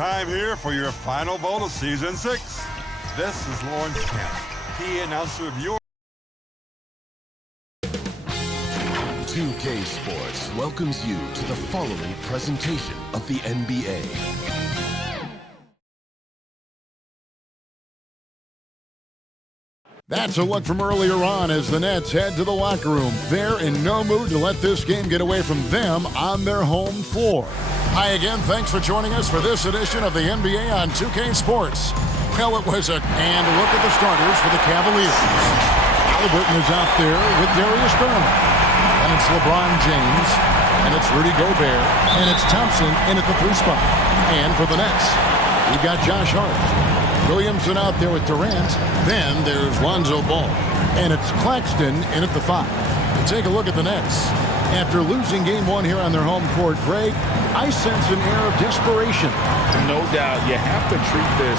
time here for your final vote of Season 6. This is Lawrence Camp, key announcer of your 2K Sports welcomes you to the following presentation of the NBA. That's a look from earlier on as the Nets head to the locker room. They're in no mood to let this game get away from them on their home floor. Hi again, thanks for joining us for this edition of the NBA on 2K Sports. Well, it was and look at the starters for the Cavaliers. Halliburton is out there with Darius Garland. And it's LeBron James. And it's Rudy Gobert. And it's Thompson in at the 3 spot. And for the Nets, we've got Josh Hart. Williamson out there with Durant. Then there's Lonzo Ball. And it's Claxton in at the 5. And take a look at the Nets. After losing game 1 here on their home court, Greg, I sense an air of desperation. No doubt. You have to treat this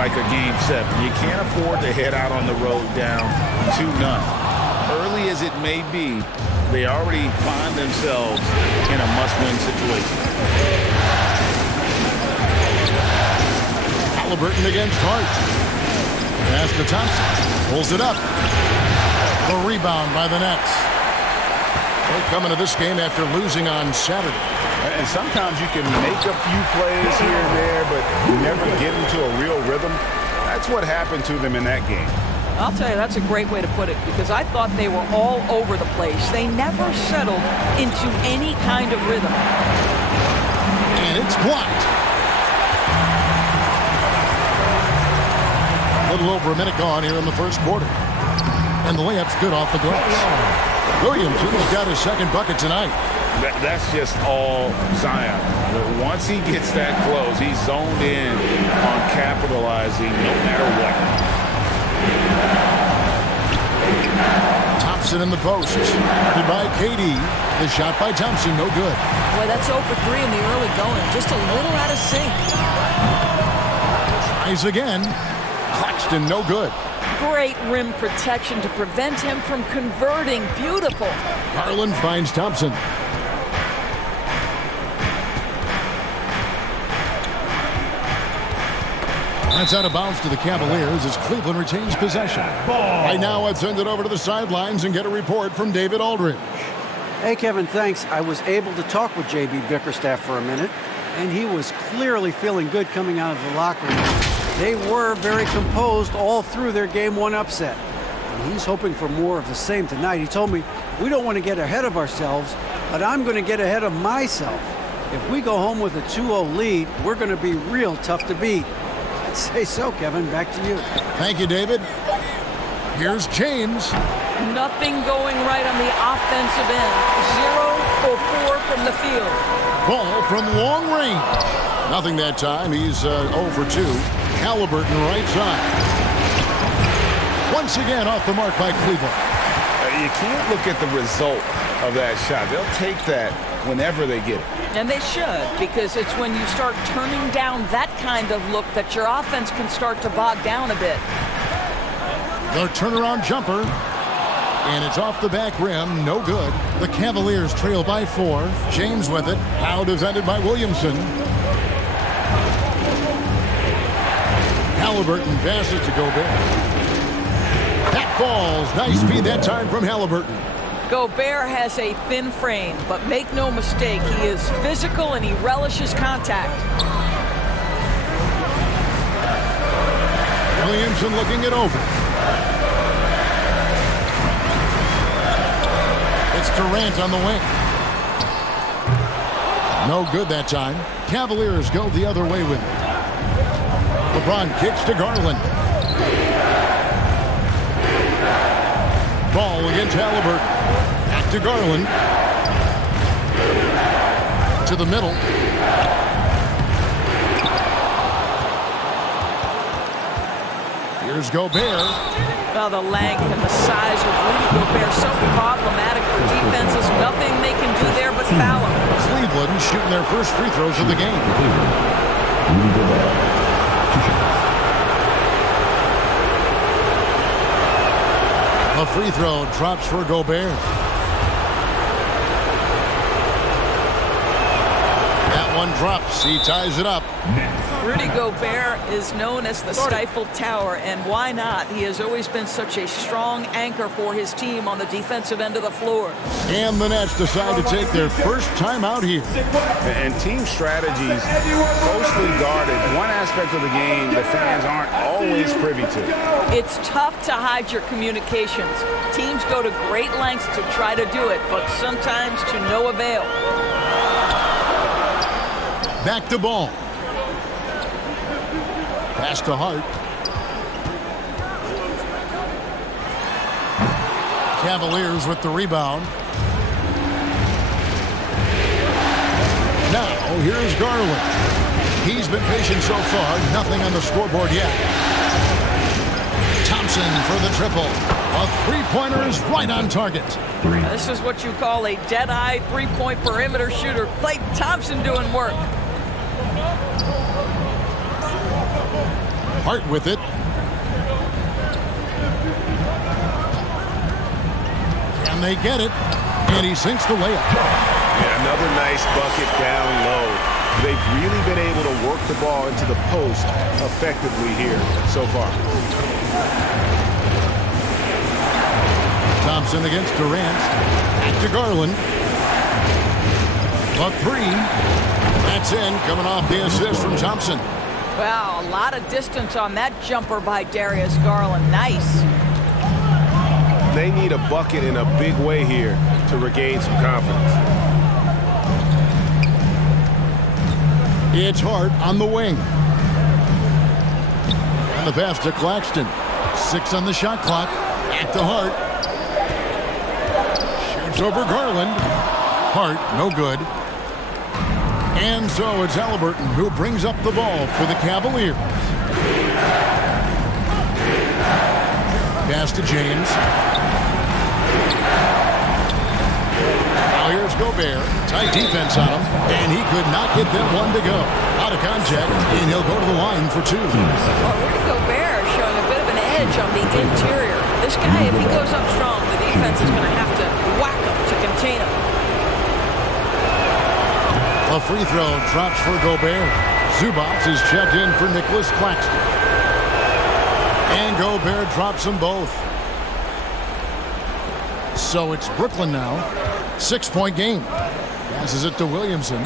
like a game 7. You can't afford to head out on the road down 2-0. Early as it may be, they already find themselves in a must-win situation. Halliburton against Hart. Pass to Thompson. Pulls it up. The rebound by the Nets. They're coming to this game after losing on Saturday. And sometimes you can make a few plays here and there, but never get into a real rhythm. That's what happened to them in that game. I'll tell you, that's a great way to put it, because I thought they were all over the place. They never settled into any kind of rhythm. And it's blocked. A little over a minute gone here in the first quarter. And the layup's good off the glass. Williamson's got his second bucket tonight. That's just all Zion. Once he gets that close, he's zoned in on capitalizing no matter what. Thompson in the post. Guarded by KD. The shot by Thompson, no good. Boy, that's 0 for 3 in the early going. Just a little out of sync. Tries again. Claxton, no good. Great rim protection to prevent him from converting. Beautiful. Garland finds Thompson. That's out of bounds to the Cavaliers as Cleveland retains possession. Right now, let's send it over to the sidelines and get a report from David Aldridge. Hey, Kevin, thanks. I was able to talk with J.B. Bickerstaff for a minute, and he was clearly feeling good coming out of the locker room. They were very composed all through their Game 1 upset. And he's hoping for more of the same tonight. He told me, we don't want to get ahead of ourselves, but I'm going to get ahead of myself. If we go home with a 2-0 lead, we're going to be real tough to beat. I'd say so, Kevin. Back to you. Thank you, David. Here's James. Nothing going right on the offensive end. 0 for 4 from the field. Ball from long range. Nothing that time. He's 0 for 2. Halliburton right side. Once again off the mark by Cleveland. You can't look at the result of that shot. They'll take that whenever they get it. And they should, because it's when you start turning down that kind of look that your offense can start to bog down a bit. The turnaround jumper. And it's off the back rim. No good. The Cavaliers trail by 4. James with it. Now defended by Williamson. Halliburton passes to Gobert. That falls. Nice feed that time from Halliburton. Gobert has a thin frame, but make no mistake, he is physical and he relishes contact. Williamson looking it over. It's Durant on the wing. No good that time. Cavaliers go the other way with it. LeBron kicks to Garland. Ball against Halliburton. Back to Garland. To the middle. Here's Gobert. Well, the length and the size of Rudy Gobert so problematic for defenses. Nothing they can do there but foul him. Cleveland shooting their first free throws of the game. A free throw drops for Gobert. That one one drops. He ties it up. Rudy Gobert is known as the stifled tower, and why not? He has always been such a strong anchor for his team on the defensive end of the floor. And the Nets decide to take their first time out here. And team strategies closely guarded. One aspect of the game the fans aren't always privy to. It's tough to hide your communications. Teams go to great lengths to try to do it, but sometimes to no avail. Back to ball. Pass to Hart. Cavaliers with the rebound. Now, here's Garland. He's been patient so far. Nothing on the scoreboard yet. Thompson for the triple. A three-pointer is right on target. This is what you call a dead-eye three-point perimeter shooter. Klay Thompson doing work. Hart with it. Can they get it? And he sinks the layup. Yeah, another nice bucket down low. They've really been able to work the ball into the post effectively here so far. Thompson against Durant. Back to Garland. A three. That's in, coming off the assist from Thompson. Wow, a lot of distance on that jumper by Darius Garland. Nice. They need a bucket in a big way here to regain some confidence. It's Hart on the wing. And the pass to Claxton. 6 on the shot clock. Back to Hart. Shoots over Garland. Hart, no good. And so it's Halliburton who brings up the ball for the Cavaliers. Pass to James. Now here's Gobert. Tight defense on him. And he could not get that one to go. Out of contact, and he'll go to the line for 2. Well, Rudy Gobert showing a bit of an edge on the interior. This guy, if he goes up strong, the defense is going to have to whack him to contain him. A free throw drops for Gobert. Zubac is checked in for Nicholas Claxton. And Gobert drops them both. So it's Brooklyn now. 6-point game. Passes it to Williamson.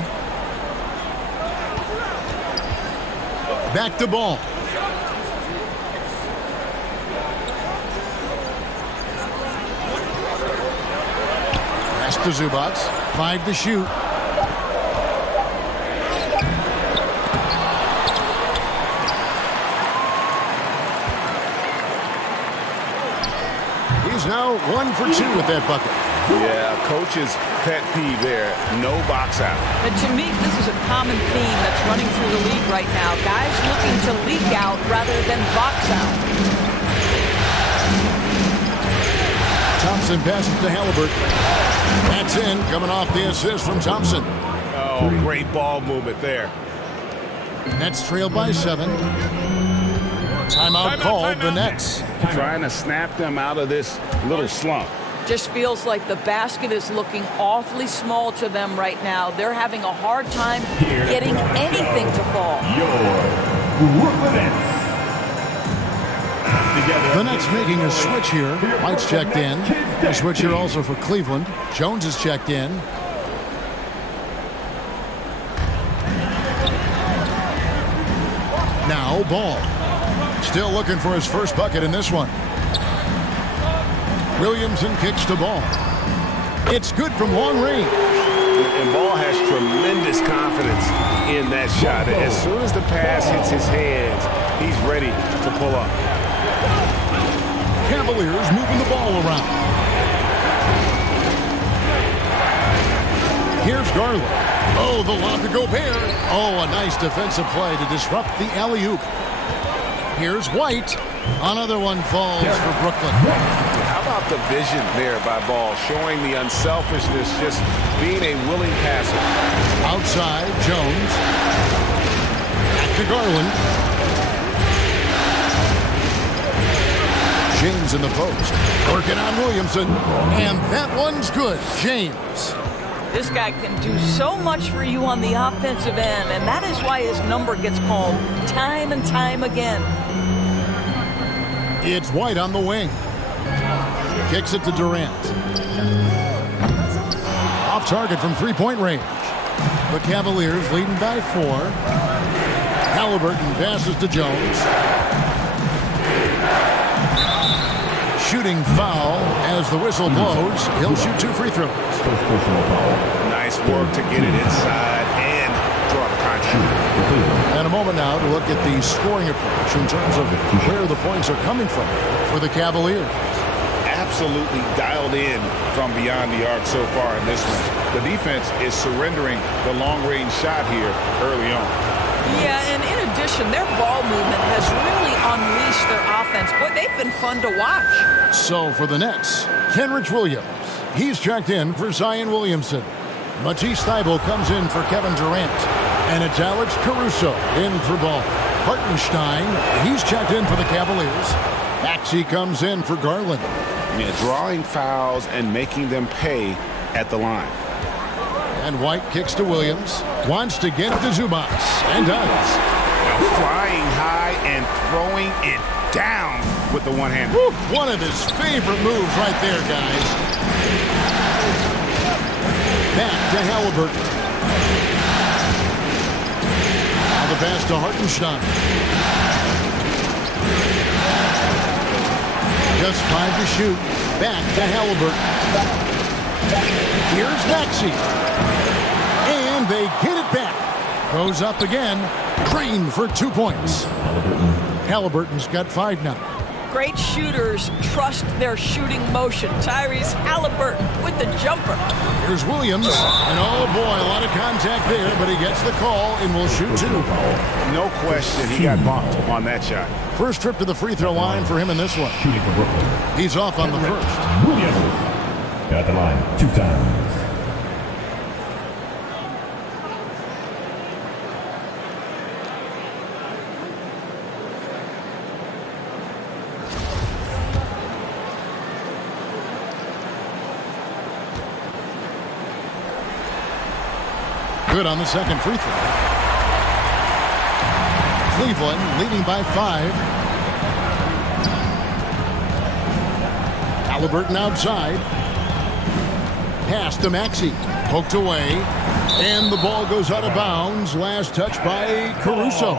Back to ball. Pass to Zubac. 5 to shoot. He's now 1 for 2 with that bucket. Yeah, coach's pet peeve there. No box out. And to me, this is a common theme that's running through the league right now. Guys looking to leak out rather than box out. Thompson passes to Halliburton. That's in, coming off the assist from Thompson. Oh, great ball movement there. Nets trailed by 7. Timeout called the Nets. Trying to snap them out of this little slump. Just feels like the basket is looking awfully small to them right now. They're having a hard time getting anything to fall. The Nets making a switch here. White's checked in. A switch here also for Cleveland. Jones is checked in. Now Ball. Still looking for his first bucket in this one. Williamson kicks the ball. It's good from long range. And Ball has tremendous confidence in that shot. As soon as the pass hits his hands, he's ready to pull up. Cavaliers moving the ball around. Here's Garland. Oh, the lob to Gobert. Oh, a nice defensive play to disrupt the alley-oop. Here's White. Another one falls for Brooklyn. How about the vision there by Ball, showing the unselfishness, just being a willing passer. Outside, Jones. Back to Garland. James in the post. Working on Williamson. And that one's good. James. This guy can do so much for you on the offensive end, and that is why his number gets called time and time again. It's White on the wing. Kicks it to Durant. Off target from three-point range. The Cavaliers leading by 4. Halliburton passes to Jones. Shooting foul as the whistle blows. He'll shoot 2 free throws. Nice work to get it inside and draw the contact. And a moment now to look at the scoring approach in terms of where the points are coming from for the Cavaliers. Absolutely dialed in from beyond the arc so far in this one. The defense is surrendering the long-range shot here early on. Yeah, and in addition, their ball movement has really unleashed their offense. Boy, they've been fun to watch. So for the Nets, Kenrich Williams. He's checked in for Zion Williamson. Matisse Thybulle comes in for Kevin Durant. And it's Alex Caruso in for Ball. Hartenstein, he's checked in for the Cavaliers. Maxey comes in for Garland. Yeah, drawing fouls and making them pay at the line. And White kicks to Williams. Wants to get to Zubac. And does. Flying high and throwing it down with the one hand. One of his favorite moves right there, guys. Back to Halliburton. Now the pass to Hartenstein. Just 5 to shoot. Back to Halliburton. Here's Maxey. And they get it back. Goes up again. Green for 2 points. Halliburton's got 5 now. Great shooters trust their shooting motion. Tyrese Halliburton with the jumper. Here's Williams. And oh boy, a lot of contact there, but he gets the call and will shoot 2. No question, he got bumped on that shot. First trip to the free throw line for him in this one. He's off on the first. Williams got the line 2 times. Good on the second free throw. Cleveland leading by 5. Halliburton outside. Pass to Maxey. Poked away. And the ball goes out of bounds. Last touch by Caruso.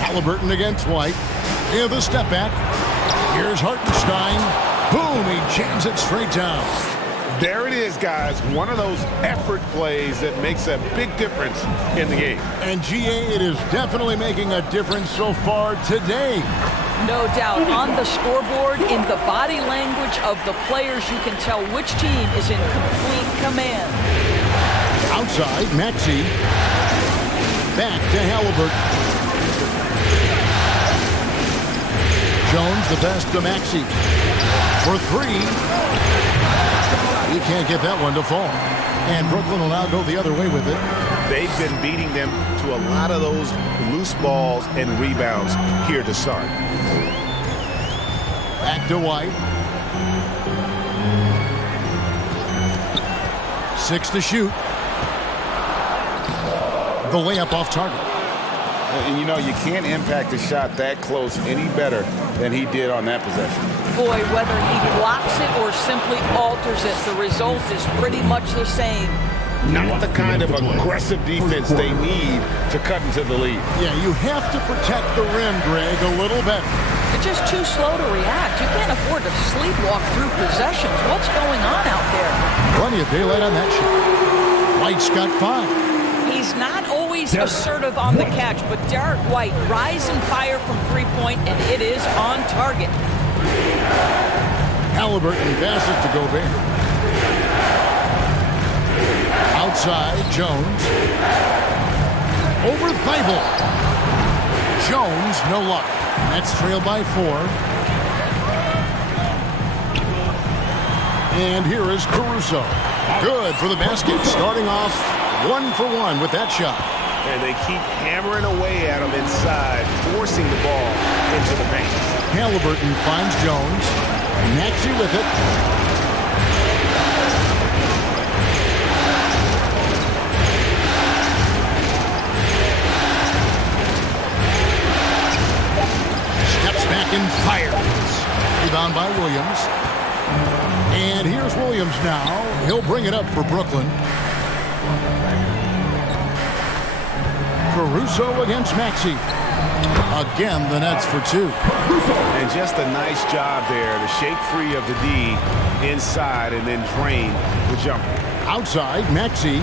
Halliburton against White. Yeah, the step back. Here's Hartenstein. Boom, he jams it straight down. There it is, guys. One of those effort plays that makes a big difference in the game. And GA, it is definitely making a difference so far today. No doubt. On the scoreboard, in the body language of the players, you can tell which team is in complete command. Outside, Maxey. Back to Halliburton. Jones, the best to Maxey. For 3. He can't get that one to fall. And Brooklyn will now go the other way with it. They've been beating them to a lot of those loose balls and rebounds here to start. Back to White. 6 to shoot. The layup off target. And you know, you can't impact a shot that close any better than he did on that possession. Boy, whether he blocks it or simply alters it, the result is pretty much the same. Not the kind of aggressive defense they need to cut into the lead. Yeah, you have to protect the rim, Greg, a little better. You're just too slow to react. You can't afford to sleepwalk through possessions. What's going on out there? Plenty of daylight on that shot. White's got 5. He's not always assertive on the catch, but Derek White, rise and fire from three-point, and it is on target. Halliburton passes to Gobert. Outside, Jones. Over Thybulle. Jones, no luck. Nets trail by 4. And here is Caruso. Good for the basket. Starting off 1 for 1 with that shot. And they keep hammering away at him inside, forcing the ball into the paint. Halliburton finds Jones. Maxey with it. Steps back and fires. Rebound by Williams. And here's Williams now. He'll bring it up for Brooklyn. Caruso against Maxey. Again, the Nets for 2. And just a nice job there to shake free of the D inside and then drain the jumper. Outside, Maxey.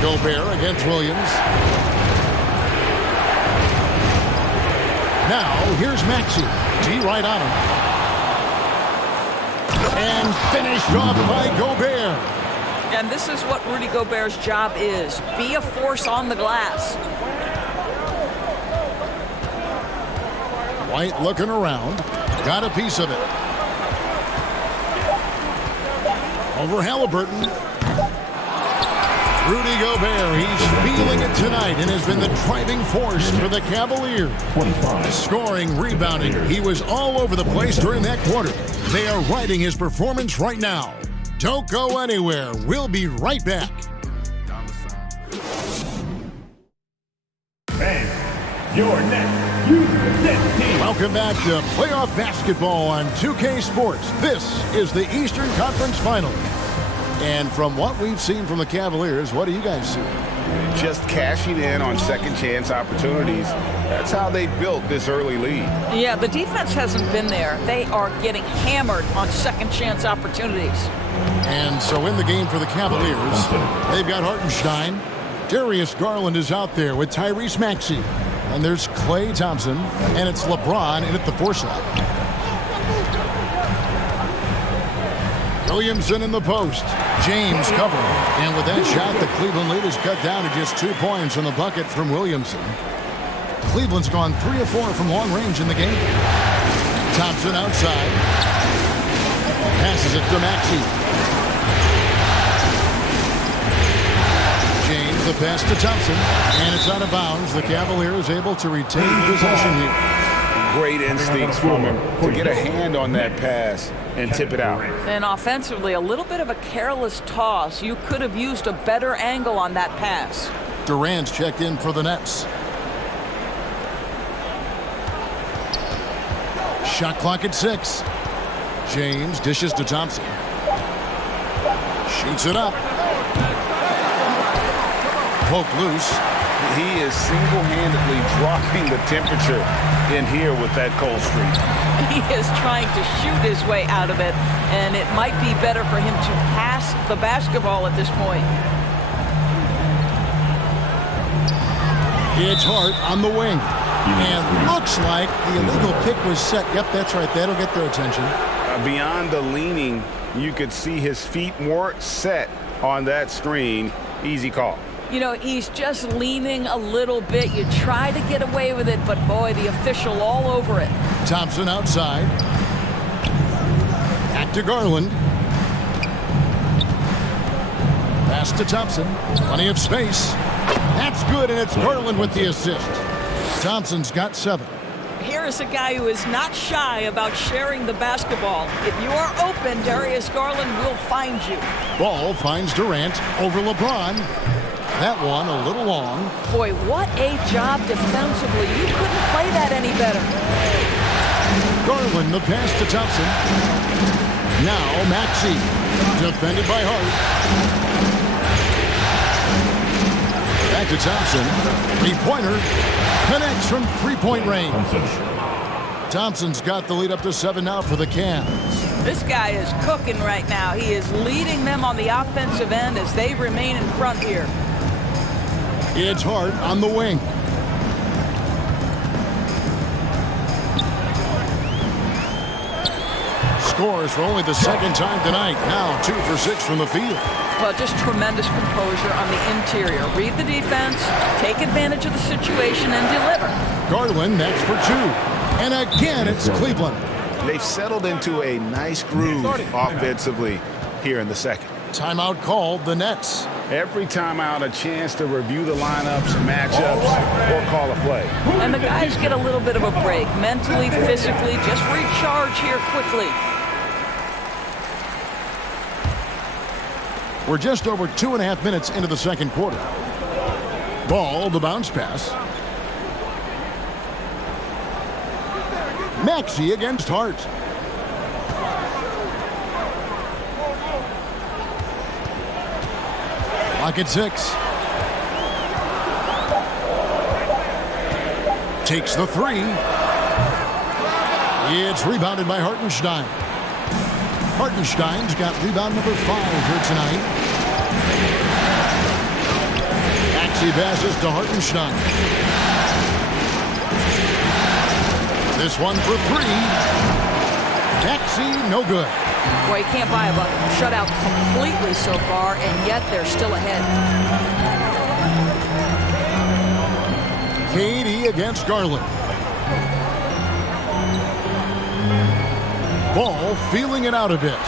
Gobert against Williams. Now, here's Maxey. D right on him. And finished off by Gobert. And this is what Rudy Gobert's job is. Be a force on the glass. White looking around. Got a piece of it. Over Halliburton. Rudy Gobert, he's feeling it tonight and has been the driving force for the Cavaliers. 25. Scoring, rebounding. He was all over the place during that quarter. They are riding his performance right now. Don't go anywhere. We'll be right back. And your next Houston team. Welcome back to playoff basketball on 2K Sports. This is the Eastern Conference Final. And from what we've seen from the Cavaliers, what do you guys see? Just cashing in on second chance opportunities. That's how they built this early lead. Yeah, the defense hasn't been there. They are getting hammered on second chance opportunities. And so in the game for the Cavaliers, they've got Hartenstein. Darius Garland is out there with Tyrese Maxey. And there's Klay Thompson. And it's LeBron in at the 4 slot. Williamson in the post. James covering. And with that shot, the Cleveland lead is cut down to just 2 points on the bucket from Williamson. Cleveland's gone 3 of 4 from long range in the game. Thompson outside. Passes it to Maxey. James, the pass to Thompson. And it's out of bounds. The Cavaliers able to retain possession here. Great instincts from him to get a hand on that pass and tip it out. And offensively, a little bit of a careless toss. You could have used a better angle on that pass. Durant's checked in for the Nets. Shot clock at 6. James dishes to Thompson. Shoots it up. Poke loose. He is single-handedly dropping the temperature in here with that cold streak. He is trying to shoot his way out of it, and it might be better for him to pass the basketball at this point. It's Hart on the wing. And looks like the illegal pick was set. Yep, that's right. That'll get their attention. Beyond the leaning, you could see his feet weren't set on that screen. Easy call. You know, he's just leaning a little bit. You try to get away with it, but boy, the official all over it. Thompson outside. Back to Garland. Pass to Thompson. Plenty of space. That's good, and it's Garland with the assist. Thompson's got 7. Here is a guy who is not shy about sharing the basketball. If you are open, Darius Garland will find you. Ball finds Durant over LeBron. That one a little long. Boy, what a job defensively. You couldn't play that any better. Garland, the pass to Thompson. Now Maxey, defended by Hart. Back to Thompson. 3-pointer. Connects from 3-point range. Thompson's got the lead up to 7 now for the Cavs. This guy is cooking right now. He is leading them on the offensive end as they remain in front here. It's Hart on the wing. Scores for only the 2nd time tonight. Now 2 for 6 from the field. Well, just tremendous composure on the interior. Read the defense, take advantage of the situation, and deliver. Garland, that's for 2. And again, it's Cleveland. They've settled into a nice groove offensively here in the second. Timeout called the Nets. Every timeout, a chance to review the lineups, matchups, or call a play. And the guys get a little bit of a break, mentally, physically, just recharge here quickly. We're just over 2.5 minutes into the second quarter. Ball, the bounce pass. Maxey against Hart. Lock at 6. Takes the 3. It's rebounded by Hartenstein. Hartenstein's got rebound number 5 here tonight. Maxey passes to Hartenstein. This one for 3. Maxey, no good. Boy, you can't buy a bucket. Shut out completely so far, and yet they're still ahead. KD against Garland. Ball feeling it out a bit.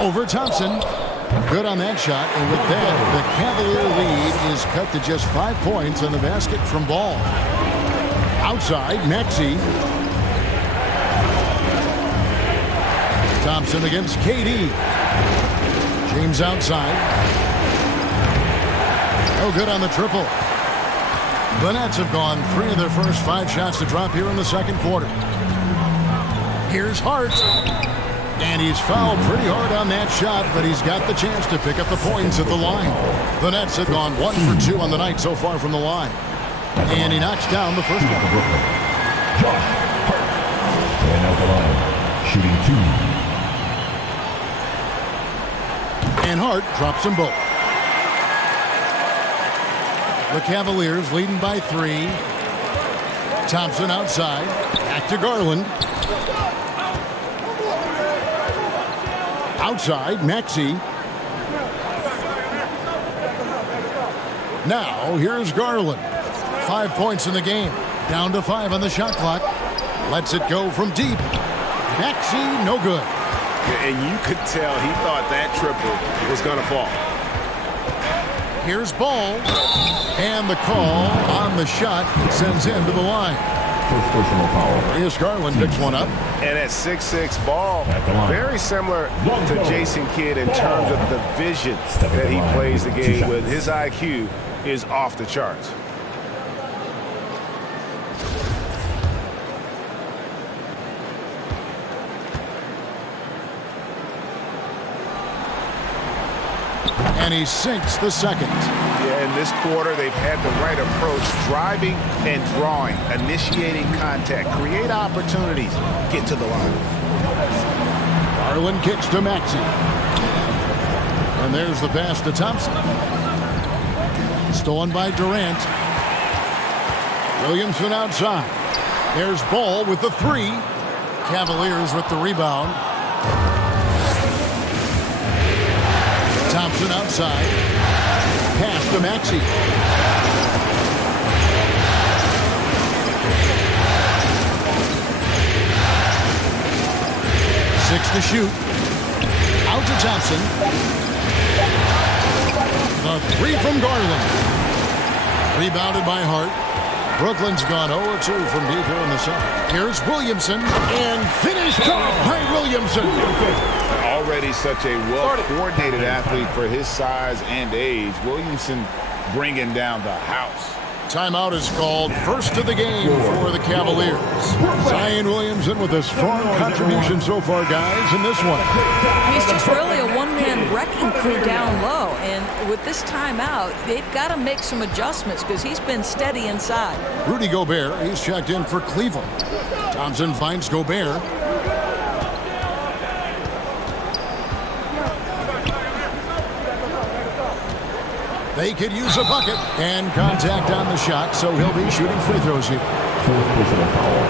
Over Thompson. Good on that shot, and with that, the Cavalier lead is cut to just 5 points on the basket from Ball. Outside, Maxey. Thompson against KD. James outside. No good on the triple. The Nets have gone 3 of their first 5 shots to drop here in the second quarter. Here's Hart. And he's fouled pretty hard on that shot, but he's got the chance to pick up the points at the line. The Nets have gone 1 for 2 on the night so far from the line. And he knocks down the first one. Josh Hart. And at the line, shooting 2. And Hart drops them both. The Cavaliers leading by 3. Thompson outside. Back to Garland. Outside, Maxey. Now, here's Garland. 5 points in the game. Down to 5 on the shot clock. Lets it go from deep. Maxey, no good. And you could tell he thought that triple was going to fall. Here's Ball. And the call on the shot sends him to the line. First personal foul. Here's Garland, picks one up. And at 6'6", Ball, very similar to Jason Kidd in terms of the vision that he plays the game with. His IQ is off the charts. And he sinks the second. Yeah, in this quarter, they've had the right approach, driving and drawing, initiating contact, create opportunities, get to the line. Garland kicks to Maxey. And there's the pass to Thompson. Stolen by Durant. Williamson outside. There's Ball with the 3. Cavaliers with the rebound. Thompson outside. Pass to Maxey. Six to shoot. Out to Thompson. The 3 from Garland. Rebounded by Hart. Brooklyn's gone 0-2 from deep here in the second. Here's Williamson. And finished off by Williamson. Already such a well-coordinated athlete for his size and age. Williamson bringing down the house. Timeout is called. First of the game for the Cavaliers. Zion Williamson with a strong contribution so far, guys, in this one. He's just really a one-man wrecking crew down low. And with this timeout, they've got to make some adjustments because he's been steady inside. Rudy Gobert, he's checked in for Cleveland. Thompson finds Gobert. They could use a bucket and contact on the shot, so he'll be shooting free throws here. Fourth personal foul.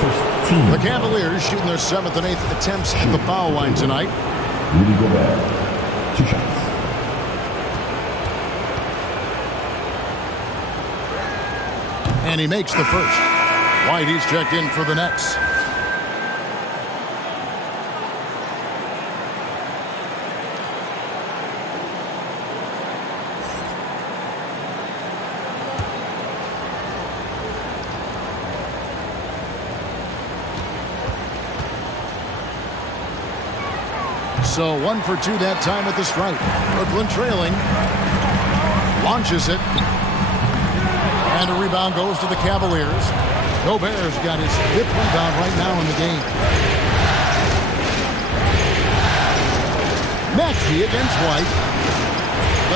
First team. The Cavaliers shooting their 7th and 8th attempts at the foul line tonight. Rudy Gobert. 2 shots. And he makes the first. White, he's checked in for the Nets. So 1 for 2 that time at the stripe. Brooklyn trailing. Launches it. And a rebound goes to the Cavaliers. Gobert's got his 5th rebound right now in the game. Maxey against White.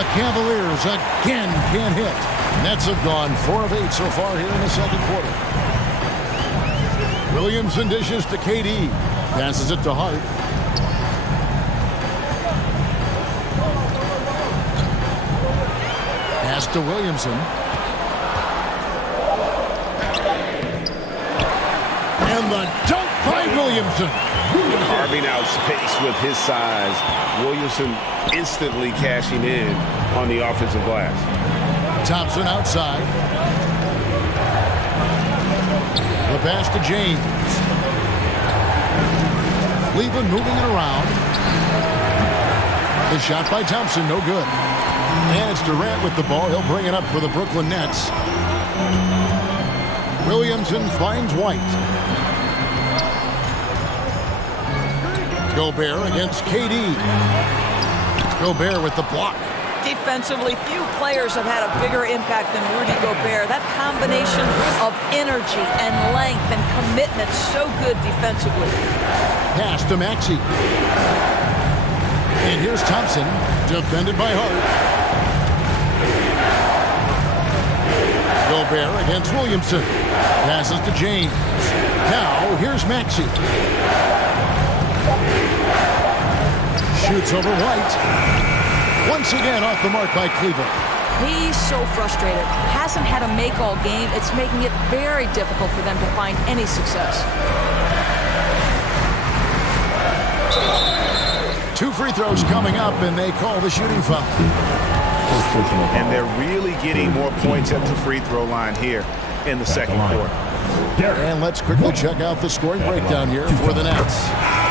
The Cavaliers again can't hit. Nets have gone 4 of 8 so far here in the second quarter. Williamson dishes to KD. Passes it to Hart. Pass to Williamson. And the dunk by Williamson. Carving out space with his size. Williamson instantly cashing in on the offensive glass. Thompson outside. The pass to James. Cleveland moving it around. The shot by Thompson, no good. And it's Durant with the ball. He'll bring it up for the Brooklyn Nets. Williamson finds White. Gobert against KD. Gobert with the block. Defensively, few players have had a bigger impact than Rudy Gobert. That combination of energy and length and commitment, so good defensively. Pass to Maxey. And here's Thompson, defended by Hart. Gobert against Williamson. Passes to James. Now, here's Maxey. Shoots over White. Once again off the mark by Cleveland. He's so frustrated. Hasn't had a make all game. It's making it very difficult for them to find any success. 2 free throws coming up, and they call the shooting foul. And they're really getting more points at the free throw line here in the second quarter. And let's quickly check out the scoring breakdown here for the Nets.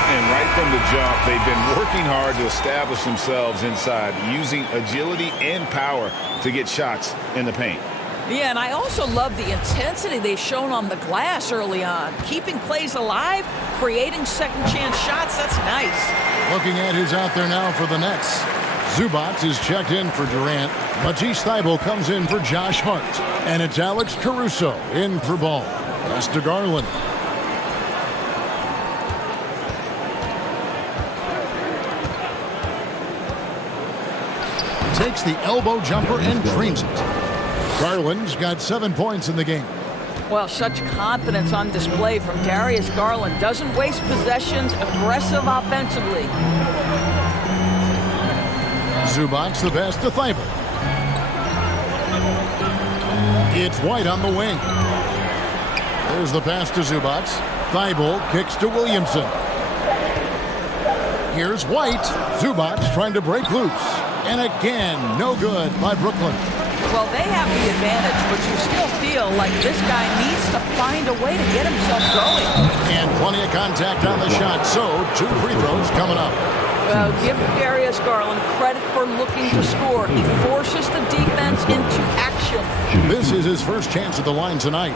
And right from the jump, they've been working hard to establish themselves inside, using agility and power to get shots in the paint. Yeah, and I also love the intensity they've shown on the glass early on. Keeping plays alive, creating second-chance shots, that's nice. Looking at who's out there now for the Nets. Zubac is checked in for Durant. Matisse Thybulle comes in for Josh Hart. And it's Alex Caruso in for Ball. Pass to Garland. Takes the elbow jumper and drains it. Garland's got 7 points in the game. Well, such confidence on display from Darius Garland. Doesn't waste possessions, aggressive offensively. Zubac the pass to Thybulle. It's White on the wing. There's the pass to Zubac. Thybulle kicks to Williamson. Here's White. Zubac trying to break loose. And again, no good by Brooklyn. Well, they have the advantage, but you still feel like this guy needs to find a way to get himself going. And plenty of contact on the shot, so 2 free throws coming up. Well, give Darius Garland credit for looking to score. He forces the defense into action. This is his first chance at the line tonight.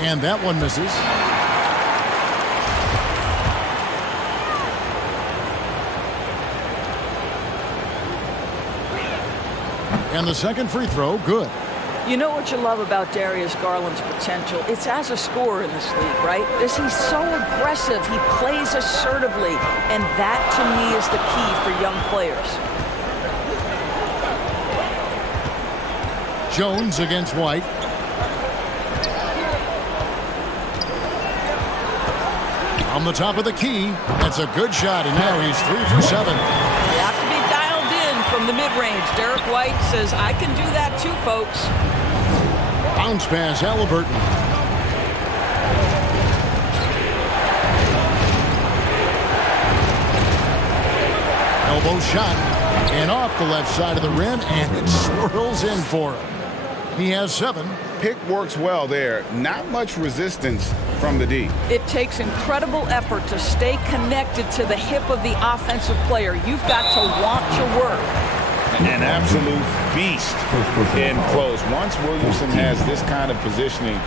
And that one misses. And the second free throw, good. You know what you love about Darius Garland's potential? It's as a scorer in this league, right? He's so aggressive. He plays assertively. And that, to me, is the key for young players. Jones against White. On the top of the key. That's a good shot, and now he's 3 for 7. You have to be dialed in from the mid-range. Derek White says, I can do that too, folks. Bounce pass, Halliburton. Elbow shot. And off the left side of the rim, and it swirls in for him. He has 7. Pick works well there. Not much resistance from the D. It takes incredible effort to stay connected to the hip of the offensive player. You've got to want to work. An absolute beast in close. Once Williamson has this kind of positioning,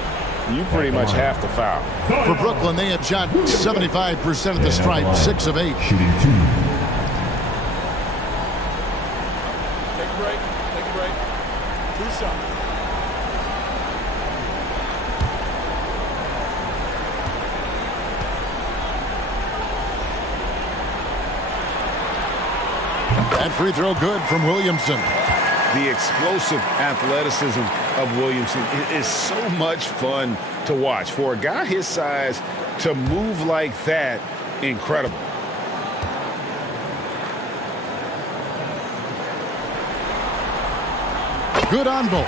you pretty much have to foul. For Brooklyn, they have shot 75% at the stripe, 6 of 8. Shooting 2. Take a break. Take a break. 2 shots. That free throw good from Williamson. The explosive athleticism of Williamson is so much fun to watch. For a guy his size to move like that, incredible. Good on both.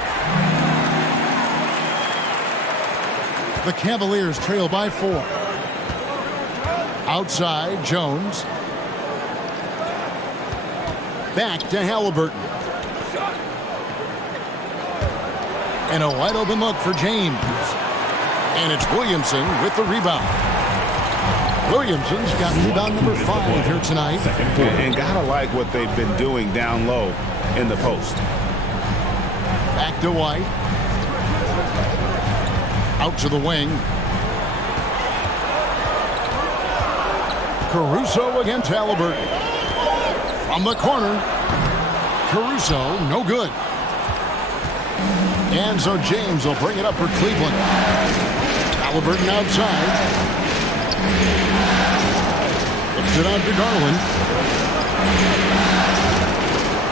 The Cavaliers trail by 4. Outside, Jones. Back to Halliburton. And a wide open look for James. And it's Williamson with the rebound. Williamson's got rebound number 5 here tonight. And gotta like what they've been doing down low in the post. Back to White. Out to the wing. Caruso against Halliburton. From the corner. Caruso, no good. And so James will bring it up for Cleveland. Halliburton outside. Looks it out to Garland.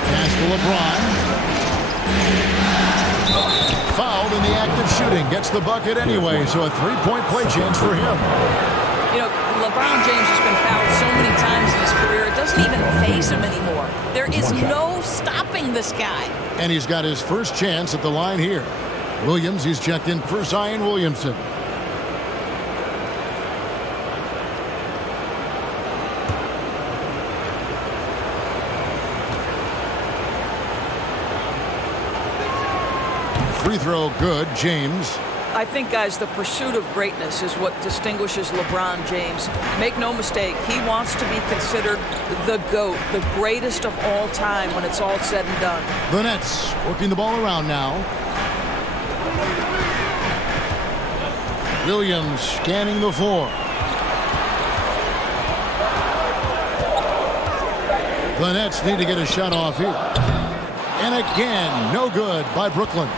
Pass to LeBron. Fouled in the act of shooting. Gets the bucket anyway, so a 3-point play chance for him. You know, LeBron James has been fouled so many times in his career, it doesn't even faze him anymore. There is no stopping this guy. And he's got his first chance at the line here. Williams, he's checked in for Zion Williamson. Free throw good, James. I think, guys, the pursuit of greatness is what distinguishes LeBron James. Make no mistake, he wants to be considered the GOAT, the greatest of all time when it's all said and done. The Nets working the ball around now. Williams scanning the floor. The Nets need to get a shot off here. And again, no good by Brooklyn.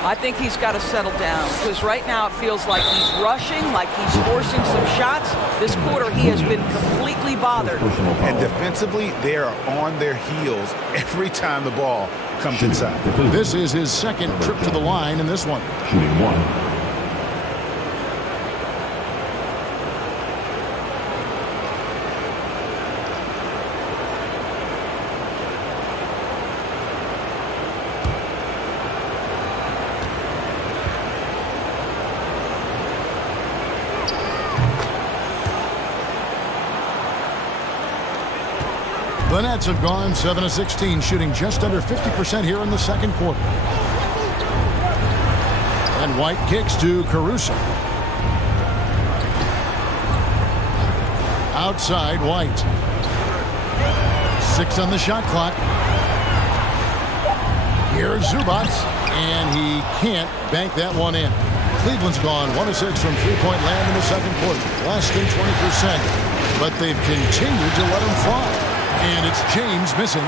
I think he's got to settle down because right now it feels like he's rushing, like he's forcing some shots. This quarter he has been completely bothered. And defensively, they are on their heels every time the ball comes inside. This is his second trip to the line in this one. Shooting 1. The Nets have gone 7 of 16, shooting just under 50% here in the second quarter. And White kicks to Caruso. Outside, White. 6 on the shot clock. Here's Zubac, and he can't bank that one in. Cleveland's gone 1 of 6 from three-point land in the second quarter, less than 20%. But they've continued to let him fly. And it's James missing.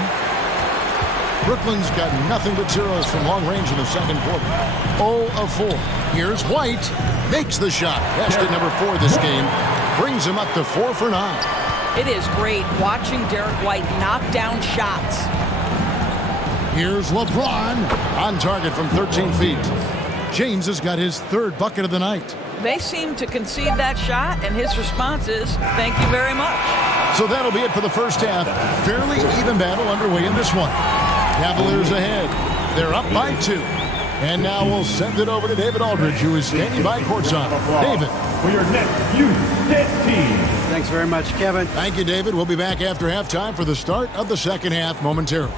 Brooklyn's got nothing but zeros from long range in the second quarter. 0 of 4. Here's White. Makes the shot. Basket number 4 this game. Brings him up to 4 for 9. It is great watching Derek White knock down shots. Here's LeBron. On target from 13 feet. James has got his 3rd bucket of the night. They seem to concede that shot, and his response is, thank you very much. So that'll be it for the first half. Fairly even battle underway in this one. Cavaliers ahead. They're up by 2. And now we'll send it over to David Aldridge, who is standing by courtside. David. For your next youth dance team. Thanks very much, Kevin. Thank you, David. We'll be back after halftime for the start of the second half momentarily.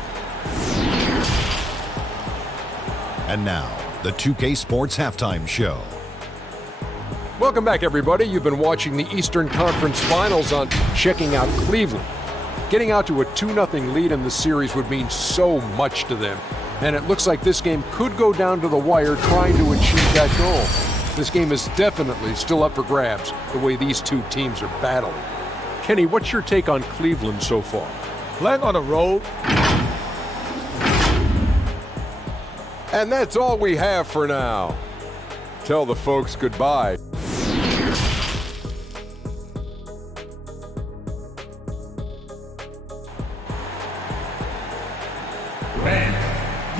And now, the 2K Sports Halftime Show. Welcome back, everybody. You've been watching the Eastern Conference Finals on Checking Out Cleveland. Getting out to a 2-0 lead in the series would mean so much to them. And it looks like this game could go down to the wire trying to achieve that goal. This game is definitely still up for grabs the way these two teams are battling. Kenny, what's your take on Cleveland so far? Playing on the road. And that's all we have for now. Tell the folks goodbye.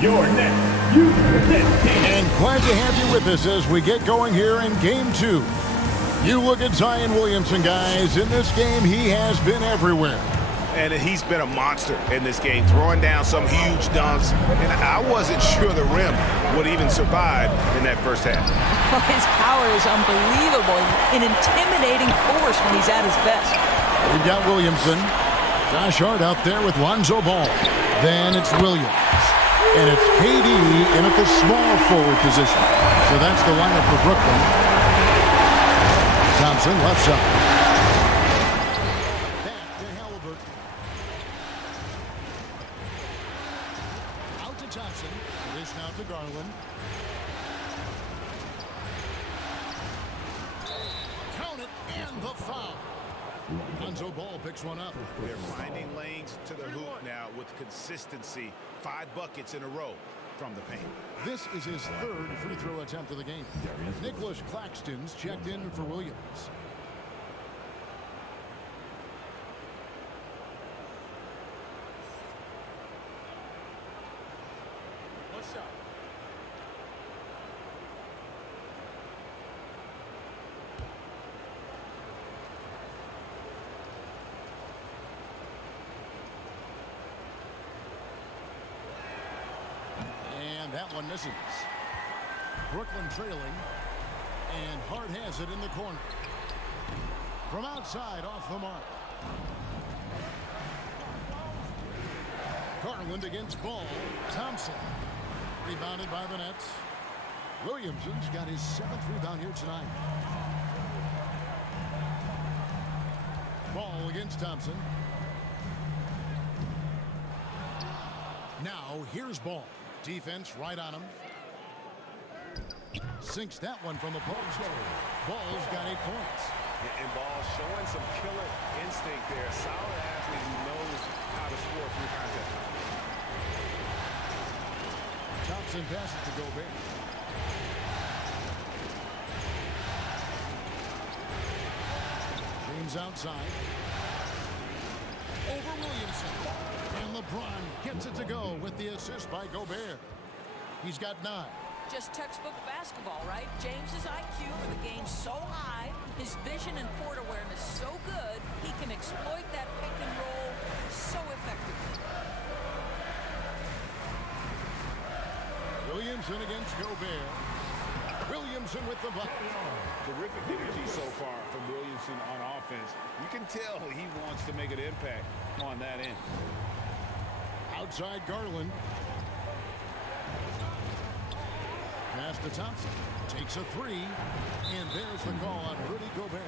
Your next And glad to have you with us as we get going here in Game 2. You look at Zion Williamson, guys. In this game, he has been everywhere. And he's been a monster in this game, throwing down some huge dunks. And I wasn't sure the rim would even survive in that first half. His power is unbelievable, an intimidating force when he's at his best. We've got Williamson. Josh Hart out there with Lonzo Ball. Then it's Williams. And it's KD in at the small forward position. So that's the lineup for Brooklyn. Thompson left side. Back to Halliburton. Out to Thompson. Dish now to Garland. Count it and the foul. Lonzo Ball picks one up. They're finding lanes to the hoop now with consistency. 5 buckets in a row from the paint. This is his third free throw attempt of the game. Nicholas Claxton's checked in for Williams. One shot. That one misses. Brooklyn trailing, and Hart has it in the corner. From outside, off the mark. Garland against Ball. Thompson rebounded by the Nets. Williamson's got his 7th rebound here tonight. Ball against Thompson. Now here's Ball. Defense right on him. Sinks that one from the post. Ball's got 8 points. And Ball showing some killer instinct there. A solid athlete who knows how to score through contact. Thompson passes to Gobert. James outside. Over Williamson. And LeBron gets it to go with the assist by Gobert. He's got 9. Just textbook basketball, right? James's IQ for the game so high, his vision and court awareness so good, he can exploit that pick and roll so effectively. Williamson against Gobert. Williamson with the block. Terrific energy so far from Williamson on offense. You can tell he wants to make an impact on that end. Outside Garland. Pass to Thompson. Takes a 3. And there's the call on Rudy Gobert.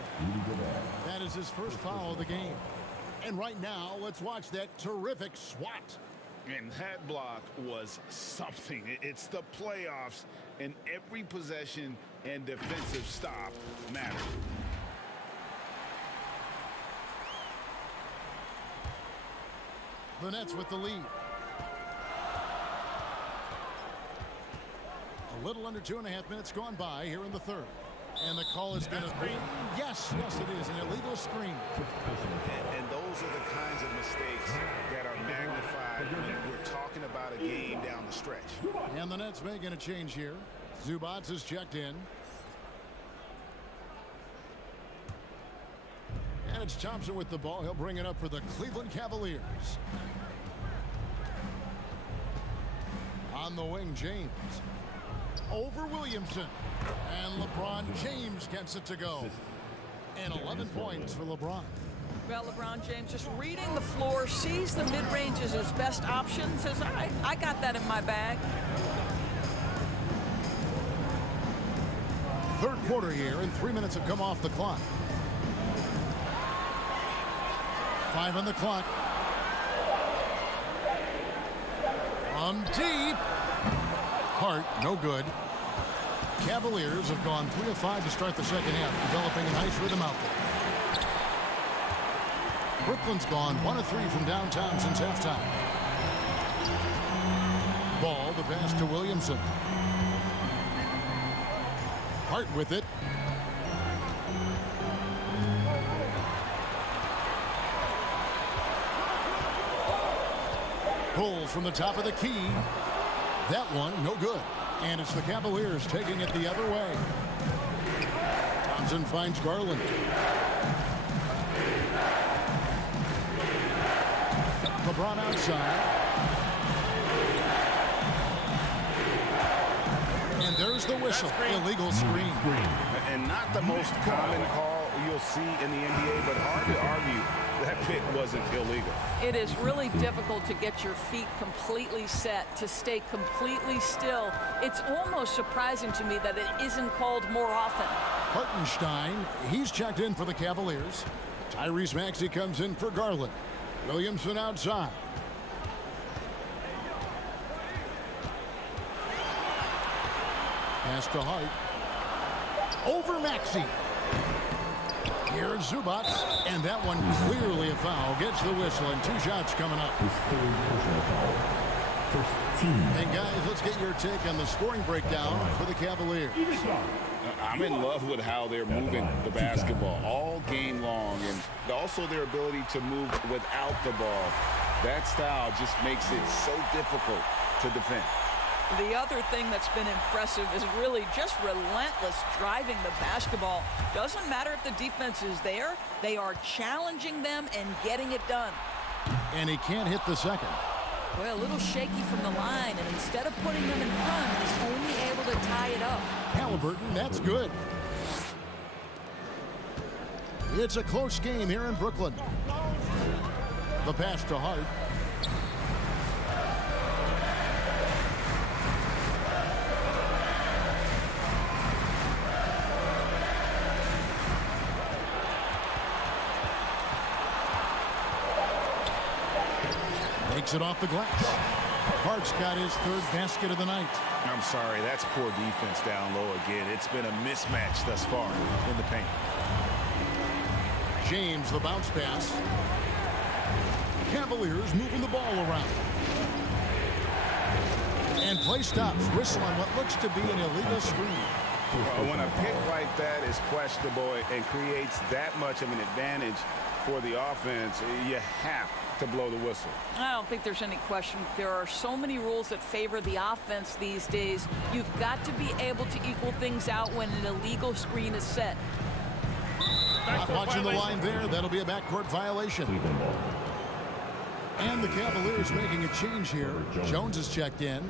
That is his first foul of the game. And right now, let's watch that terrific swat. And that block was something. It's the playoffs, and every possession and defensive stop matters. The Nets with the lead. A little under 2.5 minutes gone by here in the third. And the call is going to be, yes, it is, an illegal screen. And those are the kinds of mistakes that are magnified when we're talking about a game down the stretch. And the Nets making a change here. Zubats is checked in. And it's Thompson with the ball. He'll bring it up for the Cleveland Cavaliers. On the wing, James. Over Williamson. And LeBron James gets it to go. And 11 points for LeBron. Well, LeBron James just reading the floor, sees the mid-range as his best option, says, all right, I got that in my bag. Third quarter here, and 3 minutes have come off the clock. 5 on the clock. From deep. Hart, no good. Cavaliers have gone 3 of 5 to start the second half, developing a nice rhythm out there. Brooklyn's gone 1 of 3 from downtown since halftime. Ball, the pass to Williamson. Hart with it. Pulls from the top of the key. That one, no good. And it's the Cavaliers taking it the other way. Thompson finds Garland. LeBron outside. And there's the whistle. Illegal screen. And not the most common call you'll see in the NBA, but hard to argue that pick wasn't illegal. It is really difficult to get your feet completely set, to stay completely still. It's almost surprising to me that it isn't called more often. Hartenstein, he's checked in for the Cavaliers. Tyrese Maxey comes in for Garland. Williamson outside. Pass to Hart. Over Maxey. Here's Zubac, and that one clearly a foul. Gets the whistle, and 2 shots coming up. His third personal foul. First team. And guys, let's get your take on the scoring breakdown for the Cavaliers. I'm in love with how they're moving the basketball all game long, and also their ability to move without the ball. That style just makes it so difficult to defend. The other thing that's been impressive is really just relentless driving the basketball. Doesn't matter if the defense is there, they are challenging them and getting it done. And he can't hit the second. Well, a little shaky from the line, and instead of putting them in front, he's only able to tie it up. Halliburton, that's good. It's a close game here in Brooklyn. The pass to Hart. Takes it off the glass. Hart's got his 3rd basket of the night. I'm sorry, that's poor defense down low again. It's been a mismatch thus far in the paint. James, the bounce pass. Cavaliers moving the ball around. And play stops. Whistle on what looks to be an illegal screen. When a pick like that is questionable and creates that much of an advantage for the offense, you have to blow the whistle. I don't think there's any question. There are so many rules that favor the offense these days. You've got to be able to equal things out when an illegal screen is set. Not watching the line there. That'll be a backcourt violation. And the Cavaliers making a change here. Jones is checked in.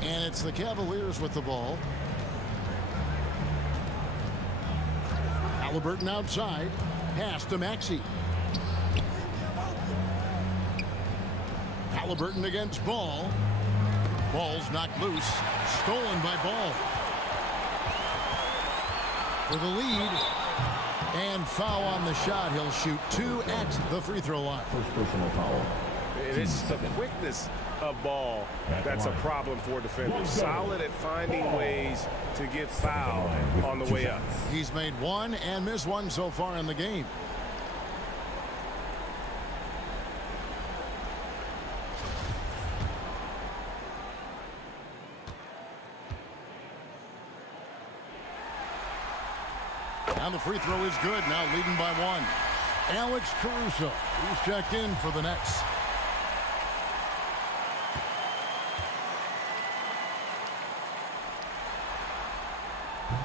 And it's the Cavaliers with the ball. Halliburton outside. Pass to Maxey. Halliburton against Ball. Ball's knocked loose. Stolen by Ball. For the lead. And foul on the shot. He'll shoot 2 at the free throw line. First personal foul. It's the quickness of Ball that's a problem for defenders. Solid at finding ways to get fouled on the way up. He's made 1 and missed 1 so far in the game. And the free throw is good, now leading by 1. Alex Caruso, he's checked in for the Nets.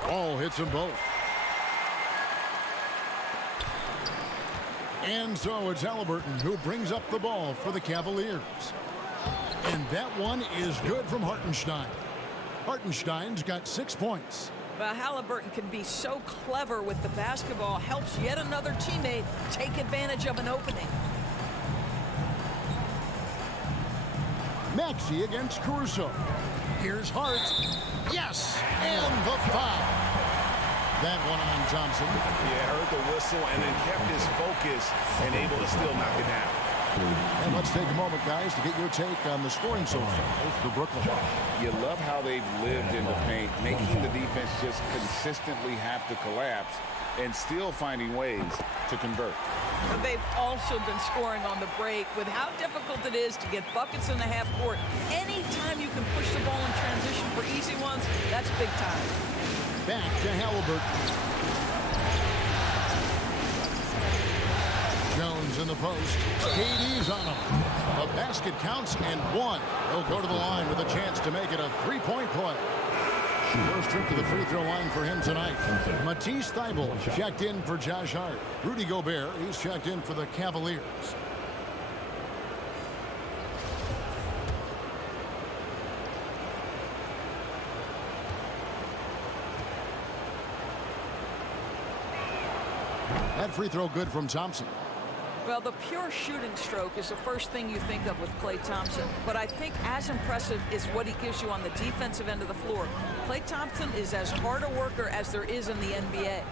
Ball hits them both. And so it's Halliburton who brings up the ball for the Cavaliers. And that one is good from Hartenstein. Hartenstein's got 6 points. Well, Halliburton can be so clever with the basketball, helps yet another teammate take advantage of an opening. Maxey against Caruso. Here's Hart. Yes! And the foul. That one on Thompson. Yeah, heard the whistle and then kept his focus and able to still knock it down. And let's take a moment, guys, to get your take on the scoring so far for Brooklyn. You love how they've lived in the paint, making the defense just consistently have to collapse and still finding ways to convert. But they've also been scoring on the break with how difficult it is to get buckets in the half court. Anytime you can push the ball in transition for easy ones, that's big time. Back to Halliburton. Jones in the post. KD's on him. The basket counts and one. He'll go to the line with a chance to make it a three-point play. First trip to the free throw line for him tonight. Matisse Thybulle checked in for Josh Hart. Rudy Gobert, he's checked in for the Cavaliers. That free throw good from Thompson. Well, the pure shooting stroke is the first thing you think of with Klay Thompson. But I think as impressive is what he gives you on the defensive end of the floor. Klay Thompson is as hard a worker as there is in the NBA.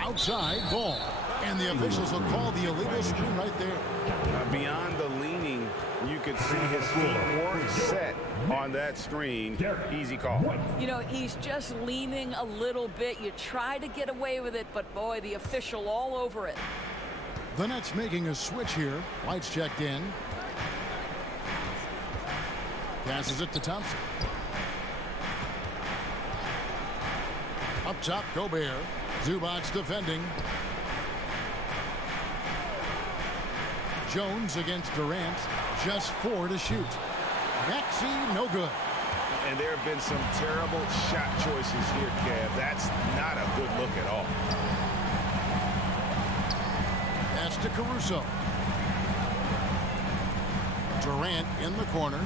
Outside ball. And the officials will call the illegal screen right there. Beyond the leaning, you could see his feet weren't set on that screen. Easy call. You know, he's just leaning a little bit. You try to get away with it, but boy, the official all over it. The Nets making a switch here. White's checked in. Passes it to Thompson. Up top, Gobert. Zubac's defending. Jones against Durant. Just 4 to shoot. Maxey, no good. And there have been some terrible shot choices here, Kev. That's not a good look at all. Pass to Caruso. Durant in the corner.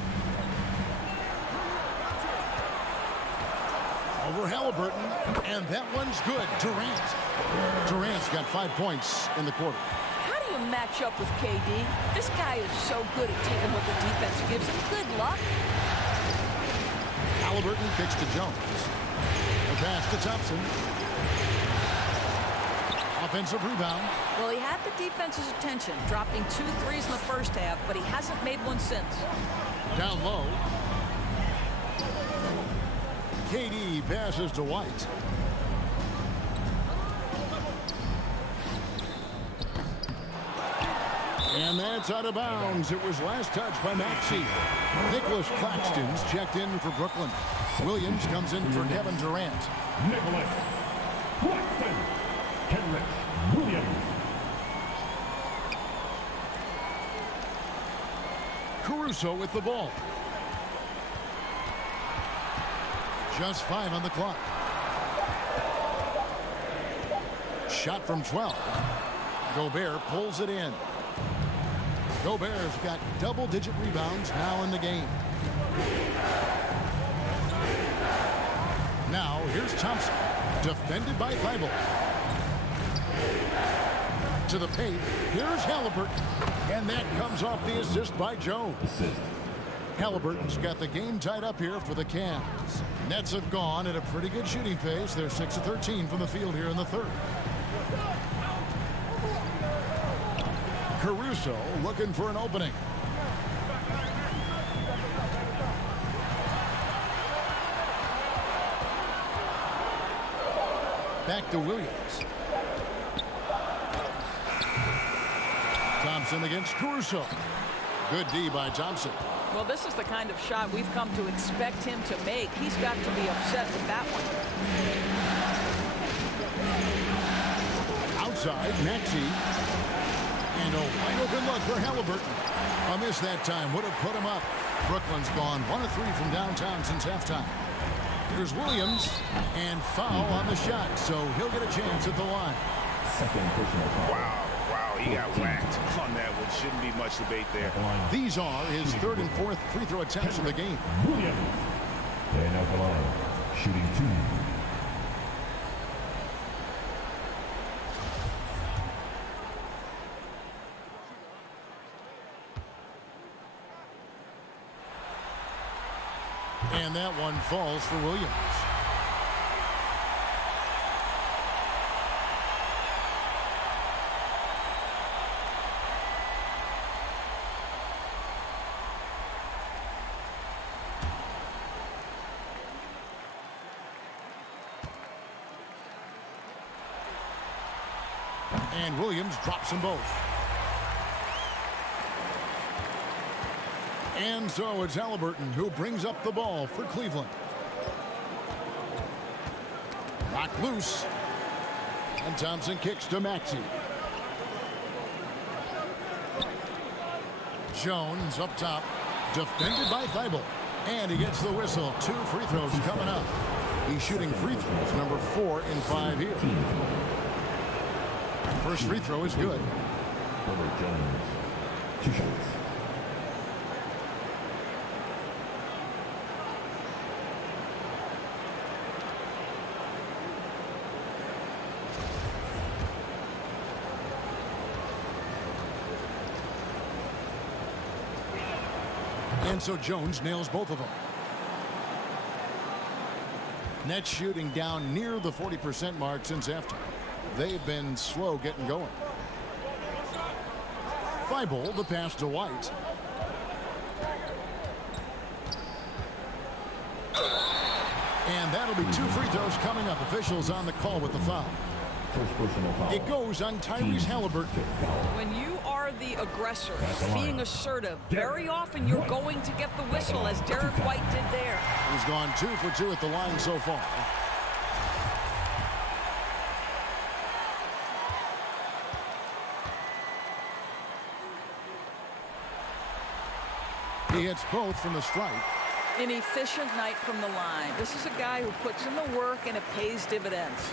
Over Halliburton, and that one's good. Durant's got 5 points in the quarter. How do you match up with KD? This guy is so good at taking what the defense gives him. Good luck. Halliburton kicks to Jones. The pass to Thompson. Offensive rebound. Well, he had the defense's attention, dropping 2 threes in the first half, but he hasn't made one since. Down low. KD passes to White. And that's out of bounds. It was last touched by Maxey. Nicholas Claxton's checked in for Brooklyn. Williams comes in for Kevin Durant. Nicholas Claxton. Kenrich Williams. Caruso with the ball. Just 5 on the clock. Shot from 12. Gobert pulls it in. Gobert's got double-digit rebounds now in the game. Now, here's Thompson. Defended by Thybulle. To the paint. Here's Halliburton. And that comes off the assist by Jones. Halliburton's got the game tied up here for the Cavs. Nets have gone at a pretty good shooting pace. They're 6 of 13 from the field here in the third. Caruso looking for an opening. Back to Williams. Thompson against Caruso. Good D by Thompson. Well, this is the kind of shot we've come to expect him to make. He's got to be upset with that one. Outside, Maxey. And a wide open look for Halliburton. A miss that time would have put him up. Brooklyn's gone 1 of 3 from downtown since halftime. Here's Williams, and foul on the shot, so he'll get a chance at the line. Second personal foul. Wow, he got whacked on that one. Shouldn't be much debate there. These are his 3rd and 4th free throw attempts in the game. Williams. And at the line, shooting 2. And that one falls for Williams. And Williams drops them both. And so it's Halliburton who brings up the ball for Cleveland. Knocked loose. And Thompson kicks to Maxey. Jones up top. Defended by Thibault. And he gets the whistle. 2 free throws coming up. He's shooting free throws, number 4 in 5 here. First free throw is good. Robert Jones, 2 shots. And so Jones nails both of them. Nets shooting down near the 40% mark since halftime. They've been slow getting going. Thibault, the pass to White. And that'll be 2 free throws coming up. Officials on the call with the foul. First personal foul. It goes on Tyrese Halliburton. When you are the aggressor, being assertive, very often you're going to get the whistle, as Derek White did there. He's gone 2 for 2 at the line so far. He hits both from the stripe. An efficient night from the line. This is a guy who puts in the work and it pays dividends.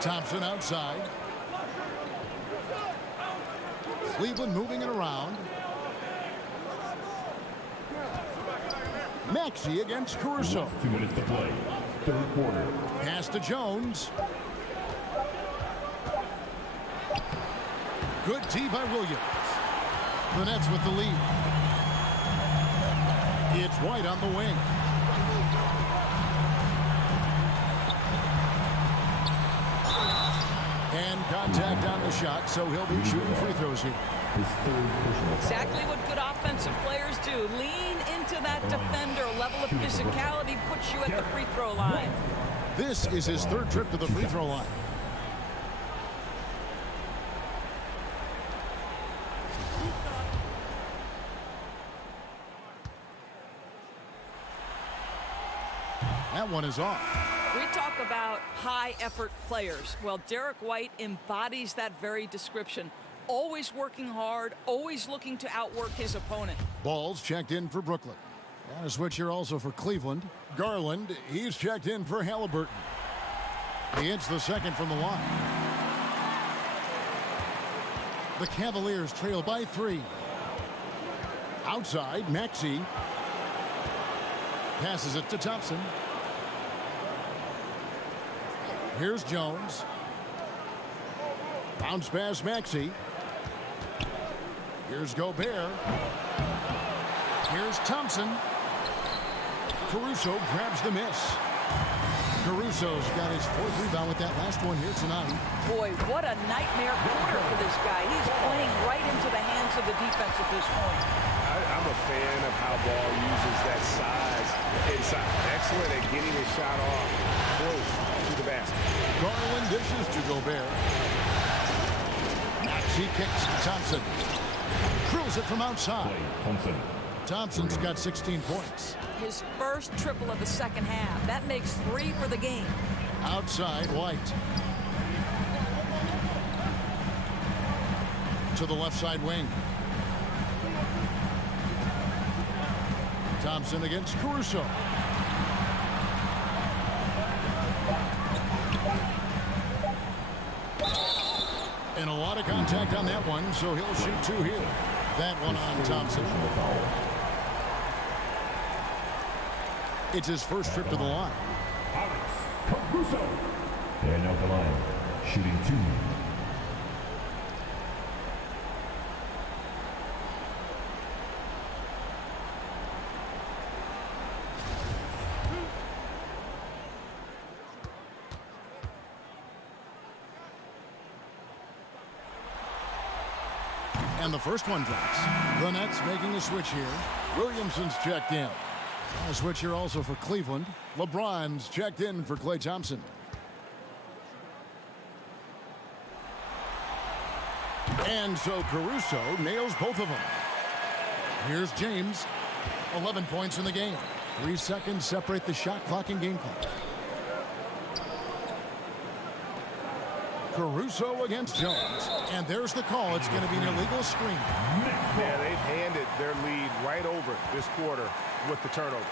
Thompson outside. Cleveland moving it around. Maxey against Caruso. 2 minutes to play. Third quarter. Pass to Jones. Good D by Williams. The Nets with the lead. It's White on the wing. And contact on the shot, so he'll be shooting free throws here. Exactly what good offensive players do. Lean into that defender. A level of physicality puts you at the free throw line. This is his 3rd trip to the free throw line. That one is off. We talk about high-effort players. Well, Derek White embodies that very description. Always working hard, always looking to outwork his opponent. Ball's checked in for Brooklyn. And a switch here also for Cleveland. Garland, he's checked in for Halliburton. He hits the 2nd from the line. The Cavaliers trail by 3. Outside, Maxey. Passes it to Thompson. Here's Jones. Bounce pass, Maxey. Here's Gobert. Here's Thompson. Caruso grabs the miss. Caruso's got his 4th rebound with that last one here tonight. Boy, what a nightmare quarter for this guy. He's playing right into the hands of the defense at this point. I'm a fan of how Ball uses that size inside. Excellent at getting his shot off close to the basket. Garland dishes to Gobert. Maxey kicks to Thompson. Drills it from outside. Thompson's got 16 points. His first triple of the second half. That makes 3 for the game. Outside, White. To the left side wing. Thompson against Caruso. And a lot of contact on that one, so he'll shoot 2 here. That one on Thompson. It's his first trip to the line. Caruso. And out the line, shooting 2. And the first one drops. The Nets making a switch here. Williamson's checked in. A switch here also for Cleveland. LeBron's checked in for Klay Thompson. And so Caruso nails both of them. Here's James. 11 points in the game. 3 seconds separate the shot clock and game clock. Caruso against Jones. And there's the call. It's going to be an illegal screen. Yeah, they've handed their lead right over this quarter with the turnover.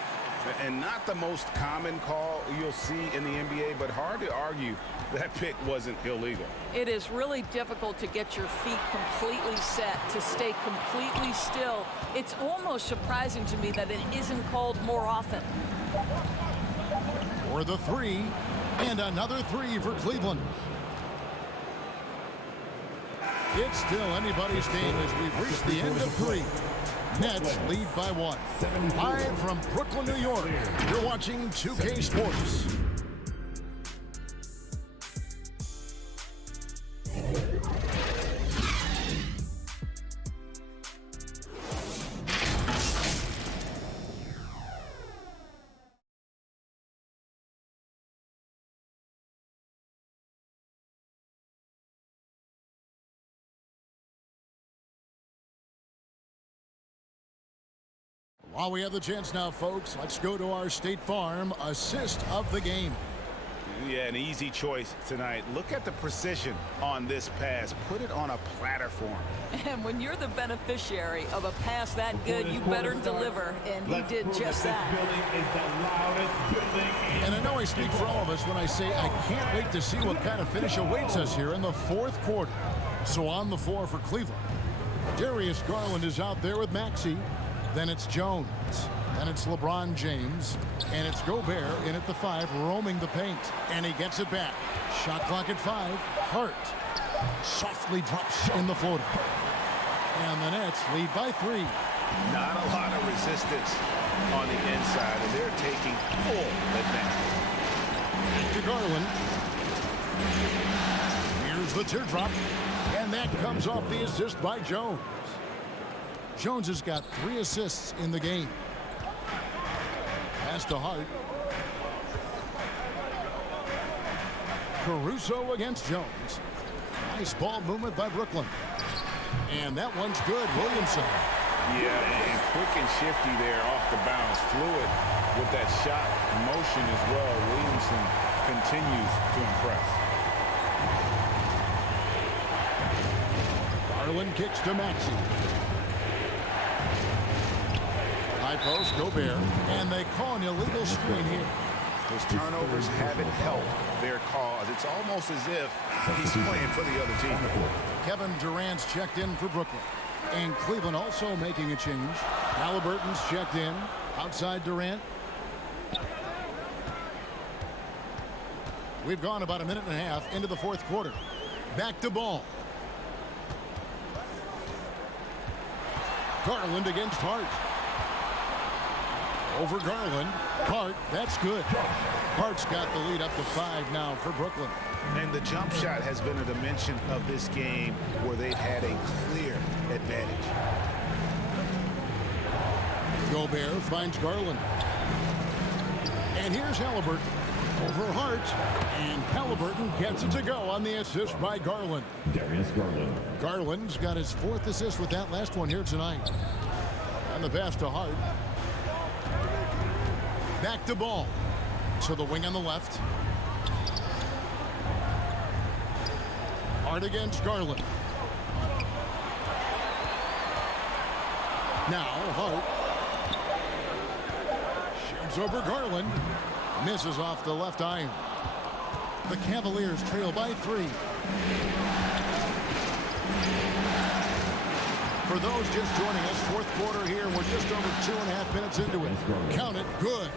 And not the most common call you'll see in the NBA, but hard to argue that pick wasn't illegal. It is really difficult to get your feet completely set, to stay completely still. It's almost surprising to me that it isn't called more often. For the three, and another three for Cleveland. It's still anybody's game as we've reached the end of three. Nets lead by 1. Live from Brooklyn, New York, you're watching 2K Sports. While we have the chance now, folks, let's go to our State Farm assist of the game. Yeah, an easy choice tonight. Look at the precision on this pass. Put it on a platter for him. And when you're the beneficiary of a pass that good, you better deliver, and he did just that. And I know I speak for all of us when I say I can't wait to see what kind of finish awaits us here in the fourth quarter. So on the floor for Cleveland, Darius Garland is out there with Maxey. Then it's Jones. Then it's LeBron James. And it's Gobert in at the 5, roaming the paint. And he gets it back. Shot clock at 5. Hart softly drops in the floater. And the Nets lead by 3. Not a lot of resistance on the inside, and they're taking full advantage. To Garland. Here's the teardrop. And that comes off the assist by Jones. Jones has got 3 assists in the game. Pass to Hart. Caruso against Jones. Nice ball movement by Brooklyn. And that one's good. Williamson. Yeah, and quick and shifty there off the bounce. Fluid with that shot motion as well. Williamson continues to impress. Garland kicks to Maxey. High post, Gobert, and they call an illegal screen here. Those turnovers haven't helped their cause. It's almost as if he's playing for the other team. Kevin Durant's checked in for Brooklyn. And Cleveland also making a change. Halliburton's checked in. Outside Durant. We've gone about a minute and a half into the fourth quarter. Back to ball. Garland against Hart. Over Garland. Hart, that's good. Hart's got the lead up to 5 now for Brooklyn. And the jump shot has been a dimension of this game where they've had a clear advantage. Gobert finds Garland. And here's Halliburton. Over Hart. And Halliburton gets it to go on the assist by Garland. Darius Garland. Garland's got his 4th assist with that last one here tonight. And the pass to Hart. Back to ball. To the wing on the left. Hart against Garland. Now Hart. Shoots over Garland. Misses off the left iron. The Cavaliers trail by 3. For those just joining us, fourth quarter here. We're just over 2.5 minutes into it. Count it. Good.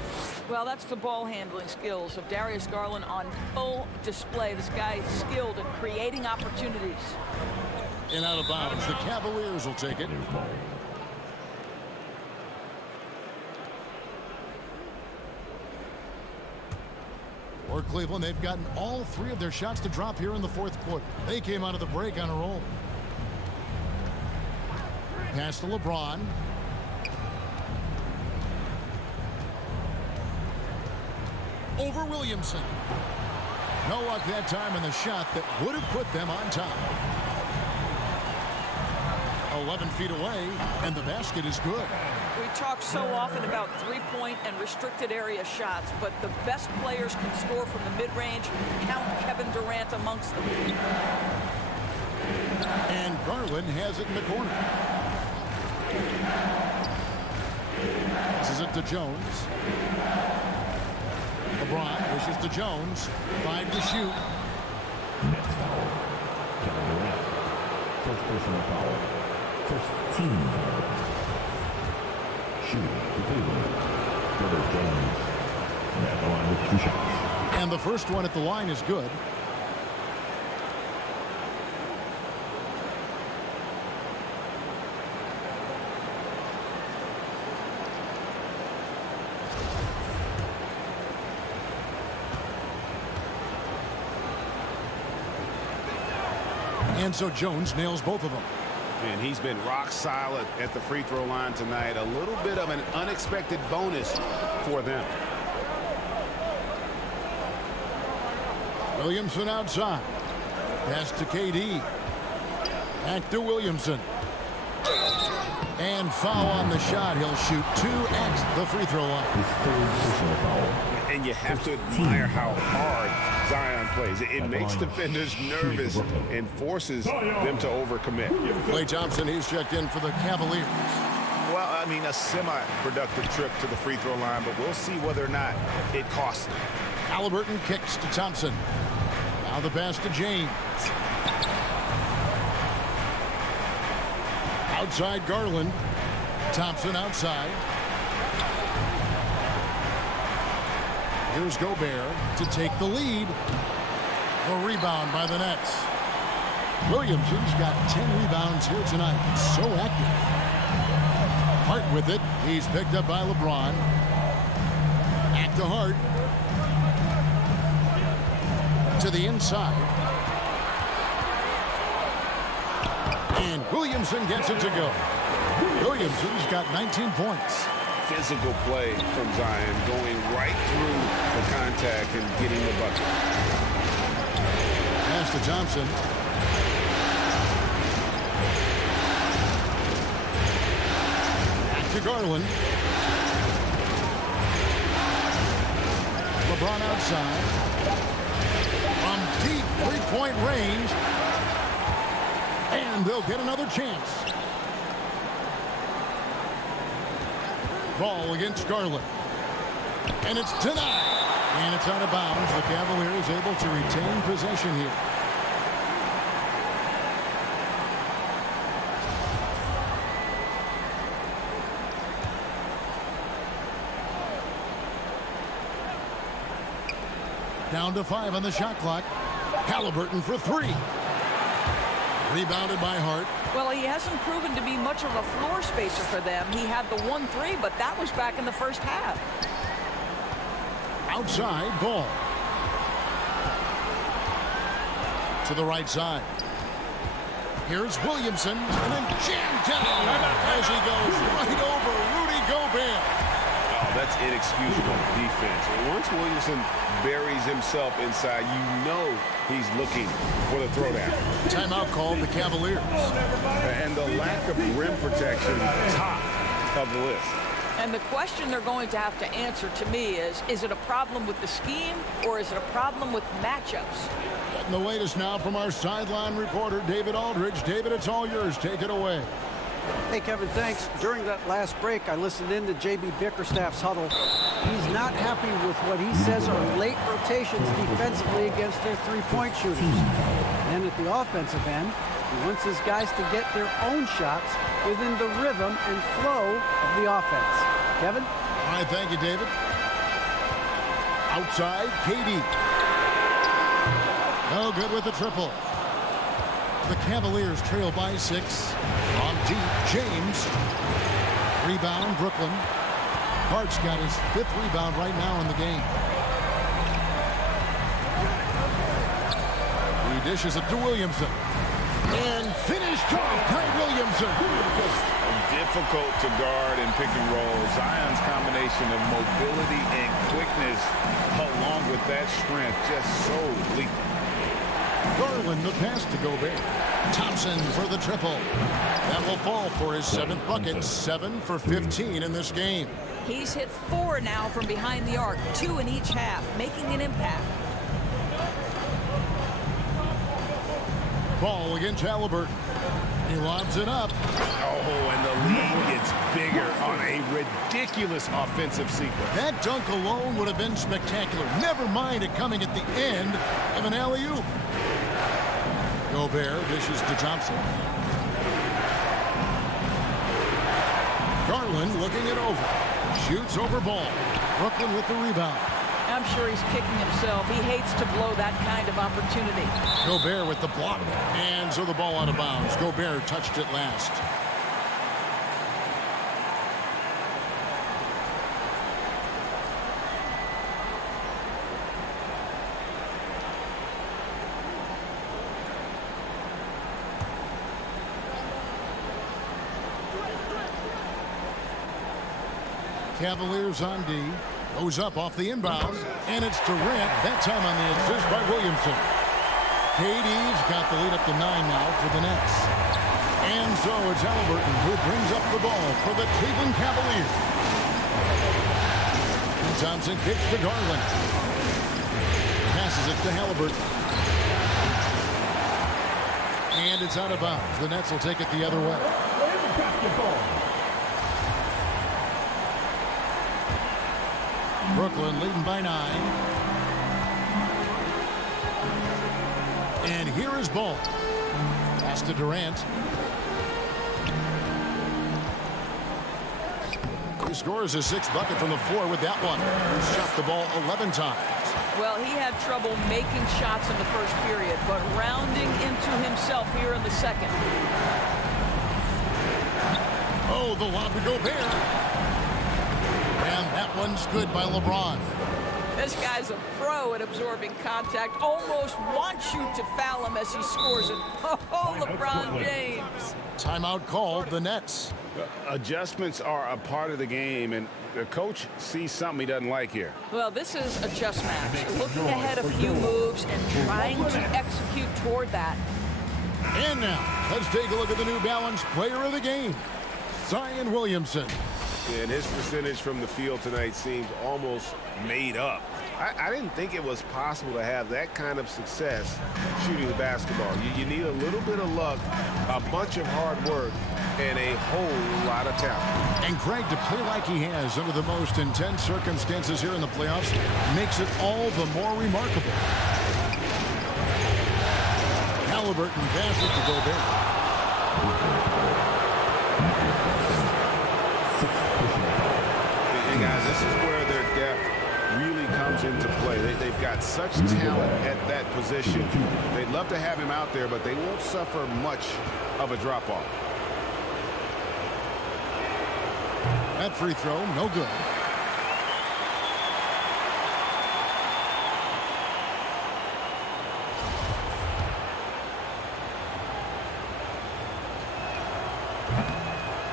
Well, that's the ball handling skills of Darius Garland on full display. This guy is skilled at creating opportunities. And out of bounds. The Cavaliers will take it. For Cleveland, they've gotten all 3 of their shots to drop here in the fourth quarter. They came out of the break on a roll. Pass to LeBron. Over Williamson. No luck that time in the shot that would have put them on top. 11 feet away, and the basket is good. We talk so often about three-point and restricted area shots, but the best players can score from the mid-range. Count Kevin Durant amongst them. And Garland has it in the corner. This is it to Jones. LeBron wishes to Jones. 5 to shoot. Next foul. Kevin Durant. First personal foul. First team foul. Shooting for Cleveland. Brother Jones. At the line with 2 shots. And the first one at the line is good. And so Jones nails both of them. And he's been rock solid at the free throw line tonight. A little bit of an unexpected bonus for them. Williamson outside. Pass to KD. Back to Williamson. And foul on the shot. He'll shoot 2 at the free throw line. His third personal foul. And you have to admire how hard Zion plays. It makes defenders nervous and forces them to overcommit. Klay Thompson, he's checked in for the Cavaliers. Well, I mean, a semi-productive trip to the free throw line, but we'll see whether or not it costs them. Halliburton kicks to Thompson. Now the pass to James. Outside Garland. Thompson outside. Here's Gobert to take the lead. The rebound by the Nets. Williamson's got 10 rebounds here tonight. So active. Hart with it. He's picked up by LeBron. Back to Hart. To the inside. And Williamson gets it to go. Williamson's got 19 points. Physical play from Zion, going right through the contact and getting the bucket. Pass to Thompson. Back to Garland. LeBron outside. From deep three-point range. And they'll get another chance. Ball against Garland. And it's denied. And it's out of bounds. The Cavaliers able to retain possession here. Down to 5 on the shot clock. Halliburton for 3. Rebounded by Hart. Well, he hasn't proven to be much of a floor spacer for them. He had the 1-3, but that was back in the first half. Outside, Ball. To the right side. Here's Williamson, and then jammed down as he goes right over Rudy Gobert. Oh, that's inexcusable defense. Once Williamson buries himself inside, you know he's looking for the throwdown. Timeout called the Cavaliers. And the lack of rim protection, top of the list. And the question they're going to have to answer to me is it a problem with the scheme or is it a problem with matchups? Getting the latest now from our sideline reporter, David Aldridge. David, it's all yours. Take it away. Hey, Kevin, thanks. During that last break, I listened in to J.B. Bickerstaff's huddle. He's not happy with what he says are late rotations defensively against their three-point shooters. And at the offensive end, he wants his guys to get their own shots within the rhythm and flow of the offense. Kevin? All right, thank you, David. Outside, KD. No good with the triple. The Cavaliers trail by 6. On deep, James. Rebound, Brooklyn. Hart's got his 5th rebound right now in the game. He dishes it to Williamson. And finished off by Williamson. Difficult to guard and pick and roll. Zion's combination of mobility and quickness along with that strength just so lethal. Garland the pass to Gobert. Thompson for the triple. That will fall for his 7th bucket. 7 for 15 in this game. He's hit 4 now from behind the arc, 2 in each half, making an impact. Ball against Halliburton. He lobs it up. Oh, and the lead gets bigger on a ridiculous offensive sequence. That dunk alone would have been spectacular. Never mind it coming at the end of an alley-oop. Gobert dishes to Thompson. Garland looking it over. Shoots over Ball. Brooklyn with the rebound. I'm sure he's kicking himself. He hates to blow that kind of opportunity. Gobert with the block. And so the ball out of bounds. Gobert touched it last. Cavaliers on D. Goes up off the inbound. And it's Durant. That time on the assist by Williamson. KD's got the lead up to 9 now for the Nets. And so it's Halliburton who brings up the ball for the Cleveland Cavaliers. And Thompson kicks to Garland. Passes it to Halliburton. And it's out of bounds. The Nets will take it the other way. Brooklyn leading by 9. And here is Ball. Pass to Durant. He scores his 6th bucket from the floor with that one. He's shot the ball 11 times. Well, he had trouble making shots in the first period, but rounding into himself here in the second. Oh, the lob to Gobert. And that one's good by LeBron. This guy's a pro at absorbing contact. Almost wants you to foul him as he scores it. Oh, LeBron James. Timeout called, the Nets. Adjustments are a part of the game, and the coach sees something he doesn't like here. Well, this is a chess match. Looking ahead a few moves and trying to execute toward that. And now, let's take a look at the New Balance player of the game, Zion Williamson. And his percentage from the field tonight seems almost made up. I didn't think it was possible to have that kind of success shooting the basketball. You need a little bit of luck, a bunch of hard work, and a whole lot of talent. And Greg, to play like he has under the most intense circumstances here in the playoffs makes it all the more remarkable. Halliburton passes to Gobert. And guys, this is where their depth really comes into play. They've got such talent at that position. They'd love to have him out there, but they won't suffer much of a drop-off. That free throw, no good.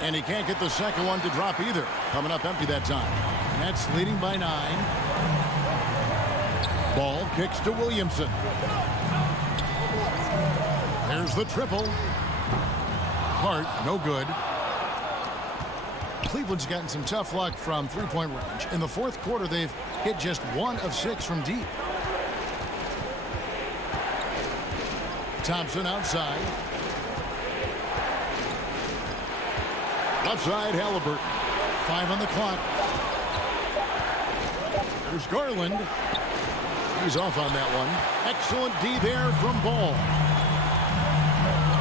And he can't get the second one to drop either. Coming up empty that time. Nets leading by 9. Ball kicks to Williamson. There's the triple. Hart, no good. Cleveland's gotten some tough luck from three-point range. In the fourth quarter, they've hit just 1 of 6 from deep. Thompson outside. Left side, Halliburton. 5 on the clock. There's Garland. He's off on that one. Excellent D there from Ball.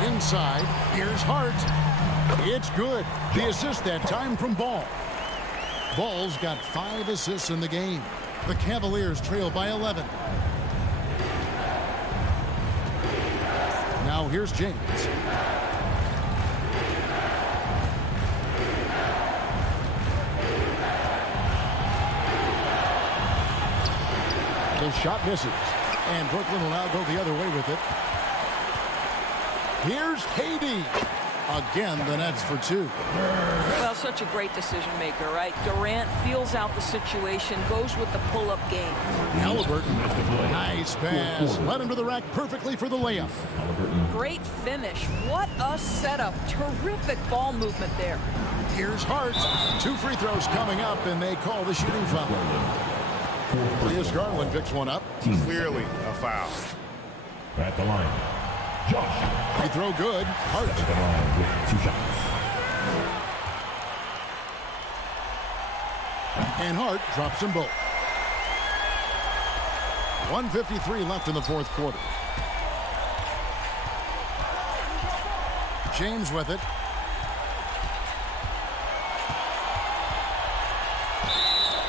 Inside, here's Hart. It's good. The assist that time from Ball. Ball's got 5 assists in the game. The Cavaliers trail by 11. Now here's James. The shot misses, and Brooklyn will now go the other way with it. Here's KD. Again, the Nets for two. Well, such a great decision maker, right? Durant feels out the situation, goes with the pull-up game. Halliburton, nice pass. Led him to the rack perfectly for the layup. Great finish. What a setup. Terrific ball movement there. Here's Hart. 2 free throws coming up, and they call the shooting foul. Here's Garland, picks one up. Clearly a foul. At the line, Josh. Free throw good. Hart. At the line with 2 shots. And Hart drops them both. 1:53 left in the fourth quarter. James with it.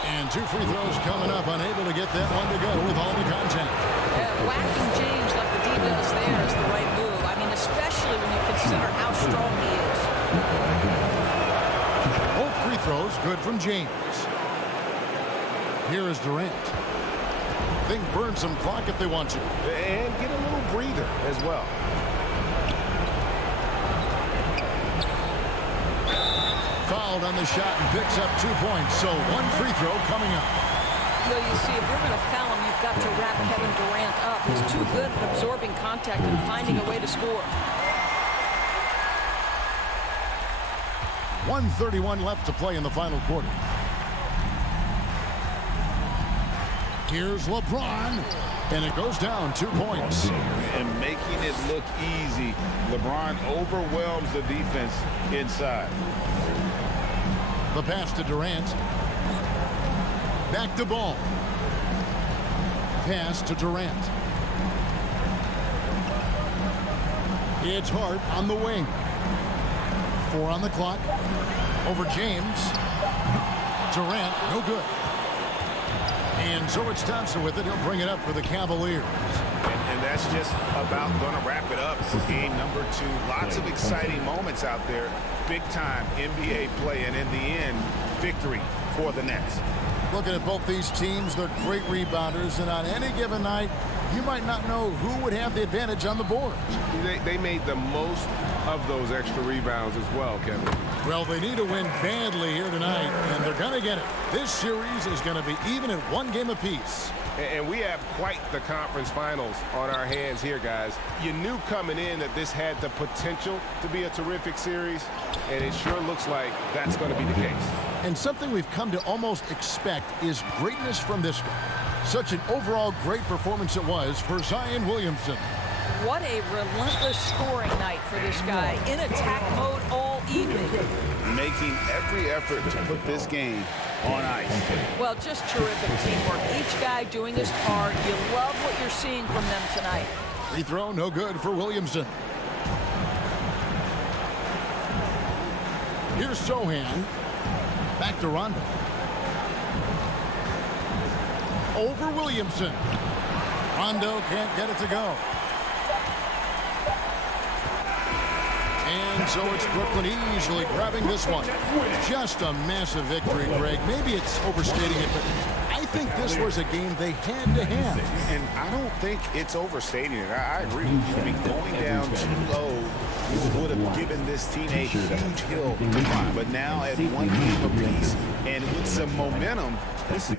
And 2 free throws coming up, unable to get that one to go with all the contact. Yeah, whacking James like the D does there is the right move. I mean, especially when you consider how strong he is. Both free throws good from James. Here is Durant. They can burn some clock if they want to. And get a little breather as well. Fouled on the shot and picks up 2 points. So 1 free throw coming up. You see, if you're going to foul him, you've got to wrap Kevin Durant up. He's too good at absorbing contact and finding a way to score. 1:31 left to play in the final quarter. Here's LeBron, and it goes down 2 points. And making it look easy, LeBron overwhelms the defense inside. The pass to Durant. Back to ball. Pass to Durant. It's Hart on the wing. 4 on the clock. Over James. Durant, no good. And so it's Thompson with it. He'll bring it up for the Cavaliers. And that's just about going to wrap it up for game number 2. Lots of exciting moments out there. Big-time NBA play, and in the end, victory for the Nets. Looking at both these teams, they're great rebounders, and on any given night, you might not know who would have the advantage on the board. They made the most of those extra rebounds as well, Kevin. Well, they need to win badly here tonight, and they're going to get it. This series is going to be even at 1 game apiece. And we have quite the conference finals on our hands here, guys. You knew coming in that this had the potential to be a terrific series, and it sure looks like that's going to be the case. And something we've come to almost expect is greatness from this guy. Such an overall great performance it was for Zion Williamson. What a relentless scoring night for this guy. In attack mode all evening. Making every effort to put this game on ice. Well, just terrific teamwork. Each guy doing his part. You love what you're seeing from them tonight. Free throw, no good for Williamson. Here's Sohan. Back to Rondo. Over Williamson. Rondo can't get it to go. And so it's Brooklyn easily grabbing this one. Just a massive victory, Greg. Maybe it's overstating it, but I think this was a game they had to have. And I don't think it's overstating it. I agree with you. I mean, going down too low would have given this team a huge hill to climb. But now at 1 game apiece and with some momentum, this is